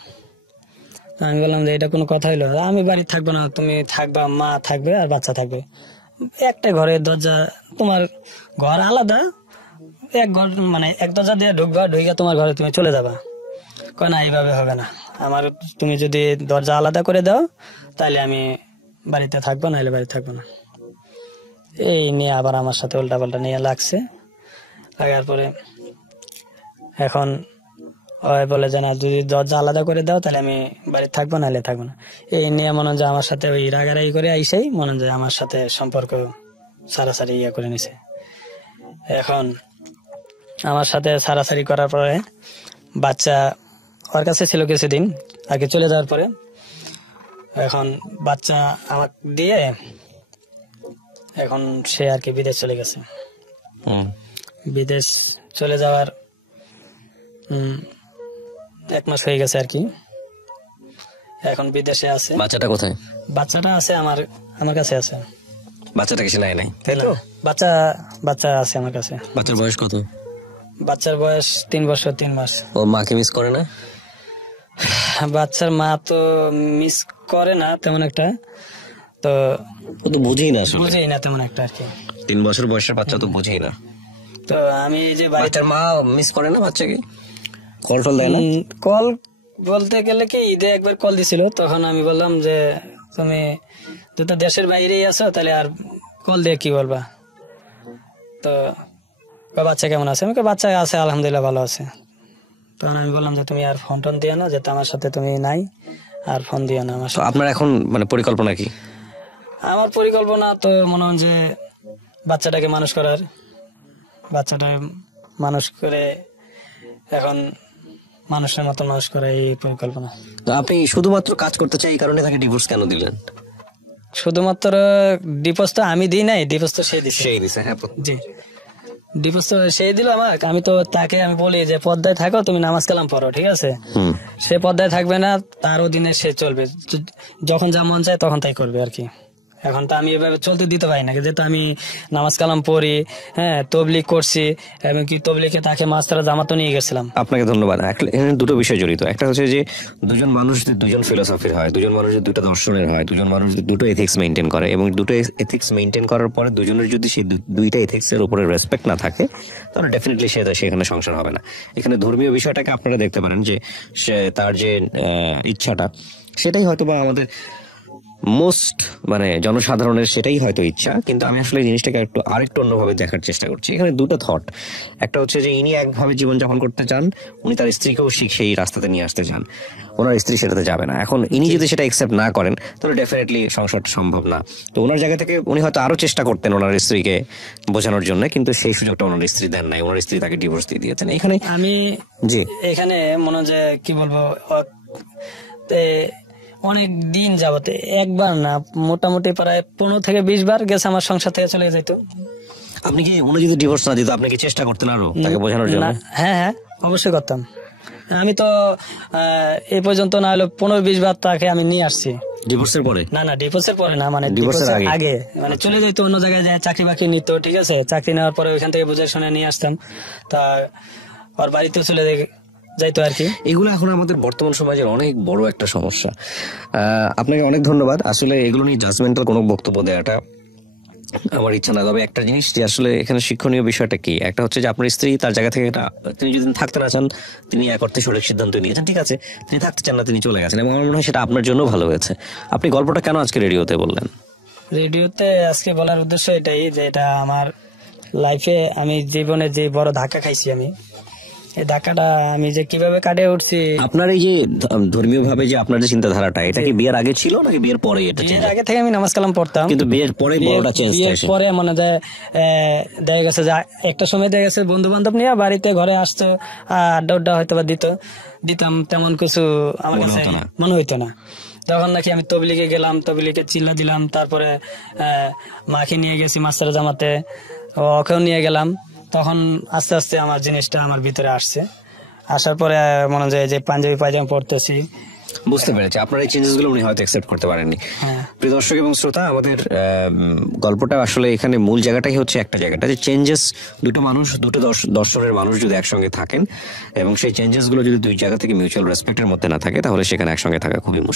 আমি বললাম যে এটা কোনো কথা হইলো, আমি বাড়িতে থাকবো না, তুমি থাকবা, মা থাকবে আর বাচ্চা থাকবে, একটা ঘরের দরজা, তোমার ঘর আলাদা, এক ঘর এক দরজা দিয়ে ঢুইকা তোমার ঘরে তুমি চলে যাবা। কয় না এইভাবে হবে না, আমার তুমি যদি দরজা আলাদা করে দাও তাহলে আমি বাড়িতে থাকবো, নাহলে বাড়িতে থাকবো না। এই নিয়ে আবার আমার সাথে উল্টা পাল্টা নিয়ে লাগছে। লাগার পরে এখন ওই বলে যে না যদি দরজা আলাদা করে দাও তাহলে আমি বাড়িতে থাকবো, নাহলে থাকবো না। এই নিয়ে মনে হয় আমার সাথে ওই রাগারাগি করে আইসাই মনে হয় আমার সাথে সম্পর্ক সারাসারি করে নিছে। এখন আমার সাথে সারাসারি করার পরে বাচ্চা ওর কাছে ছিল কিছুদিন আগে, চলে যাওয়ার পরে এখন বাচ্চা আমাকে দিয়ে এখন সে আর কি বিদেশ চলে গেছে। বিদেশ চলে যাওয়ার 1 মাস হয়ে গেছে আর কি, এখন বিদেশে আছে। বাচ্চাটা কোথায়? বাচ্চাটা আছে আমার কাছে আছে। বাচ্চাটা কিছু নাই নাই, তাই তো? বাচ্চা আছে আমার কাছে। বাচ্চার বয়স কত? বাচ্চার বয়স 3 বছর 3 মাস। ও মাকে মিস করে না? বাচ্চার মা তো মিস করে না তেমন একটা, তো ও তো বুঝেই না, বুঝেই না তেমন একটা আর কি। 3 বছর বয়সের বাচ্চা তো বুঝেই না। তো আমি যে বাচ্চার মা মিস করে না বাচ্চাকে? কল টল দেয় না? কল বলতে গেলে কি ঈদে একবার কল দিছিল, তখন আমি বললাম যে তুমি তো দেশের বাইরেই আছো, তাহলে আর কল দিয়ে কি বলবা। তো বাচ্চা কেমন আছে? আমাকে বাচ্চা আছে আলহামদুলিল্লাহ ভালো আছে। তখন আমি বললাম যে তুমি আর ফোন টোন দিও না, যেহেতু আমার সাথে তুমি নাই, আর ফোন দিও না আমার সাথে। আপনার এখন পরিকল্পনা কি? আমার পরিকল্পনা তো মনে হয় যে বাচ্চাটাকে মানুষ করার, বাচ্চাটা মানুষ করে এখন মানুষের মতো মানুষ করা, এই পরিকল্পনা। আপনি শুধুমাত্র কাজ করতে চাই, এই কারণে তাকে ডিভোর্স কেন দিলেন? শুধুমাত্র ডিভোর্স তো আমি দিই নাই, ডিভোর্স তো সেই দিছে। হ্যাঁ জি, ডিভোর্স তো সেই দিল আমাকে। আমি তো তাকে আমি বলি যে পর্দায় থাকো, তুমি নামাজ কালাম পড়ো, ঠিক আছে। সে পর্দায় থাকবে না, তার অধীনে সে চলবে, যখন যা মন চায় তখন তাই করবে আর কি। এখন তো আমি এভাবে চলতে দিতে পারি না, যেহেতু আমি নামাজ কালাম পড়ি, হ্যাঁ তবলিগ করছি, এবং কি তবলিগে তাকে মাস্টার জামাতো নিয়ে গেছিলাম। আপনাকে ধন্যবাদ। এখানে দুটো বিষয় জড়িত। একটা হচ্ছে যে দুজন মানুষ দুজন ফিলোসফির হয়, দুজন মানুষ দুটো দর্শনের হয়, দুজন মানুষ দুটো এথিক্স মেনটেন করে, এবং দুটো এথিক্স মেনটেন করার পরে দুজনের যদি সেই দুইটা এথিক্স এর উপরে রেসপেক্ট না থাকে, তাহলে ডেফিনেটলি সেখানে সংসার হবে না। এখানে ধর্মীয় বিষয়টাকে আপনারা দেখতে পারেন যে সে তার যে ইচ্ছাটা, সেটাই হয়তো বা আমাদের মোস্ট মানে জনসাধারণের সেটাই হয়তো ইচ্ছা, কিন্তু আমি আসলে এই জিনিসটাকে আরেকটু অন্যভাবে দেখার চেষ্টা করছি। এখানে দুটো থট, একটা হচ্ছে যে ইনি একভাবে জীবনযাপন করতে চান, উনি তার স্ত্রীকেও সেই রাস্তাতে নিয়ে আসতে চান, ওনার স্ত্রী সেটাতে যাবে না। এখন ইনি যদি সেটা অ্যাকসেপ্ট না করেন তাহলে ডেফিনেটলি সংসারটা সম্ভব না। তো ওনার জায়গা থেকে উনি হয়তো আরো চেষ্টা করতেন ওনার স্ত্রীকে বোঝানোর জন্য, কিন্তু সেই সুযোগটা ওনার স্ত্রী দেন নাই, ওনার স্ত্রী তাকে ডিভোর্স দিয়ে দিয়েছেন। এখানে আমি জি এখানে মনে হয় যে কি বলবো, অনেক দিন যাবতে একবার না মোটামুটি প্রায় 15 থেকে 20 বার গেছে আমার সংসার থেকে চলে যেত। আপনি কি উনি যদি ডিভোর্স না দিত আপনি কি চেষ্টা করতেন আরো তাকে বোঝানোর জন্য? হ্যাঁ হ্যাঁ অবশ্যই করতাম। আমি তো এই পর্যন্ত না হলো 15-20 বার তাকে আমি নিয়ে আসছি। ডিভোর্সের পরে? না ডিভোর্সের পরে না, মানে ডিভোর্সের ডিভোর্সের আগে, মানে চলে যেত অন্য জায়গায় যায় চাকরি বাকরি নিত, ঠিক আছে, চাকরি নেওয়ার পরে ওইখান থেকে বুঝে শুনে নিয়ে আসতাম, তা ওর বাড়িতে চলে যাইতো আর কি। এগুলো এখন আমাদের বর্তমান সমাজের অনেক বড় একটা সমস্যা। আপনাকে অনেক ধন্যবাদ। আসলে এগুলো নিয়ে জাজমেন্টাল কোনো বক্তব্য দেওয়াটা আমার ইচ্ছা না, তবে একটা জিনিস যে আসলে এখানে শিক্ষণীয় বিষয়টা কি, একটা হচ্ছে যে আপনার স্ত্রী তার জায়গা থেকে তিনি যদি থাকতে না চান, তিনি এক অর্থে সঠিক সিদ্ধান্ত নিয়েছেন, ঠিক আছে, তিনি থাকতে চান না, তিনি চলে গেছেন, এবং আমার মনে হয় সেটা আপনার জন্য ভালো হয়েছে। আপনি গল্পটা কেন আজকে রেডিওতে বললেন? রেডিওতে আজকে বলার উদ্দেশ্য এটাই যে এটা আমার লাইফে আমি জীবনে যে বড় ধাক্কা খাইছি, আমি এই ধাক্কাটা আমি যে কিভাবে কাটিয়ে উঠছি। আপনার এই যে ধর্মীয় ভাবে যে আপনার যে চিন্তাধারাটা, এটা কি বিয়ের আগে ছিল নাকি বিয়ের পরে? এটা বিয়ের আগে থেকে আমি নামাজ কালাম পড়তাম, কিন্তু বিয়ের পরে বড়টা চেঞ্জ বিয়ের হয়েছে। পরে মনে যায় দেখা গেছে যে একটা সময় দেখা গেছে বন্ধু বান্ধব নিয়ে বাড়িতে ঘরে আসতো, আড্ডা হয়তো বা দিতাম, তেমন কিছু আমার কাছে মনে হইতো না। তখন নাকি আমি তবলিগে গেলাম, তবলিগে চিল্লা দিলাম, তারপরে মাকে নিয়ে গেছি মাস্টার জামাতে, ওকেও নিয়ে গেলাম, তখন আস্তে আস্তে আমার জিনিসটা আমার ভিতরে আসছে। আসার পরে মনে যায় যে পাঞ্জাবি পায়জামা পড়তেছি। বুঝতে পেরেছি আপনার এই চেঞ্জেস গুলো উনি হয়তো অ্যাকসেপ্ট করতে পারেননি। প্রিয় দর্শক এবং শ্রোতা, আমাদের গল্পটা আসলে এখানে মূল জায়গাটাই হচ্ছে একটা জায়গাটা যে চেঞ্জেস, দুটো মানুষ, দুটো দর্শনের মানুষ যদি একসঙ্গে থাকেন এবং সেই চেঞ্জেস গুলো যদি দুই জায়গা থেকে মিউচুয়াল রেসপেক্টের মধ্যে না থাকে, তাহলে সেখানে একসঙ্গে থাকা খুবই মুশকিল।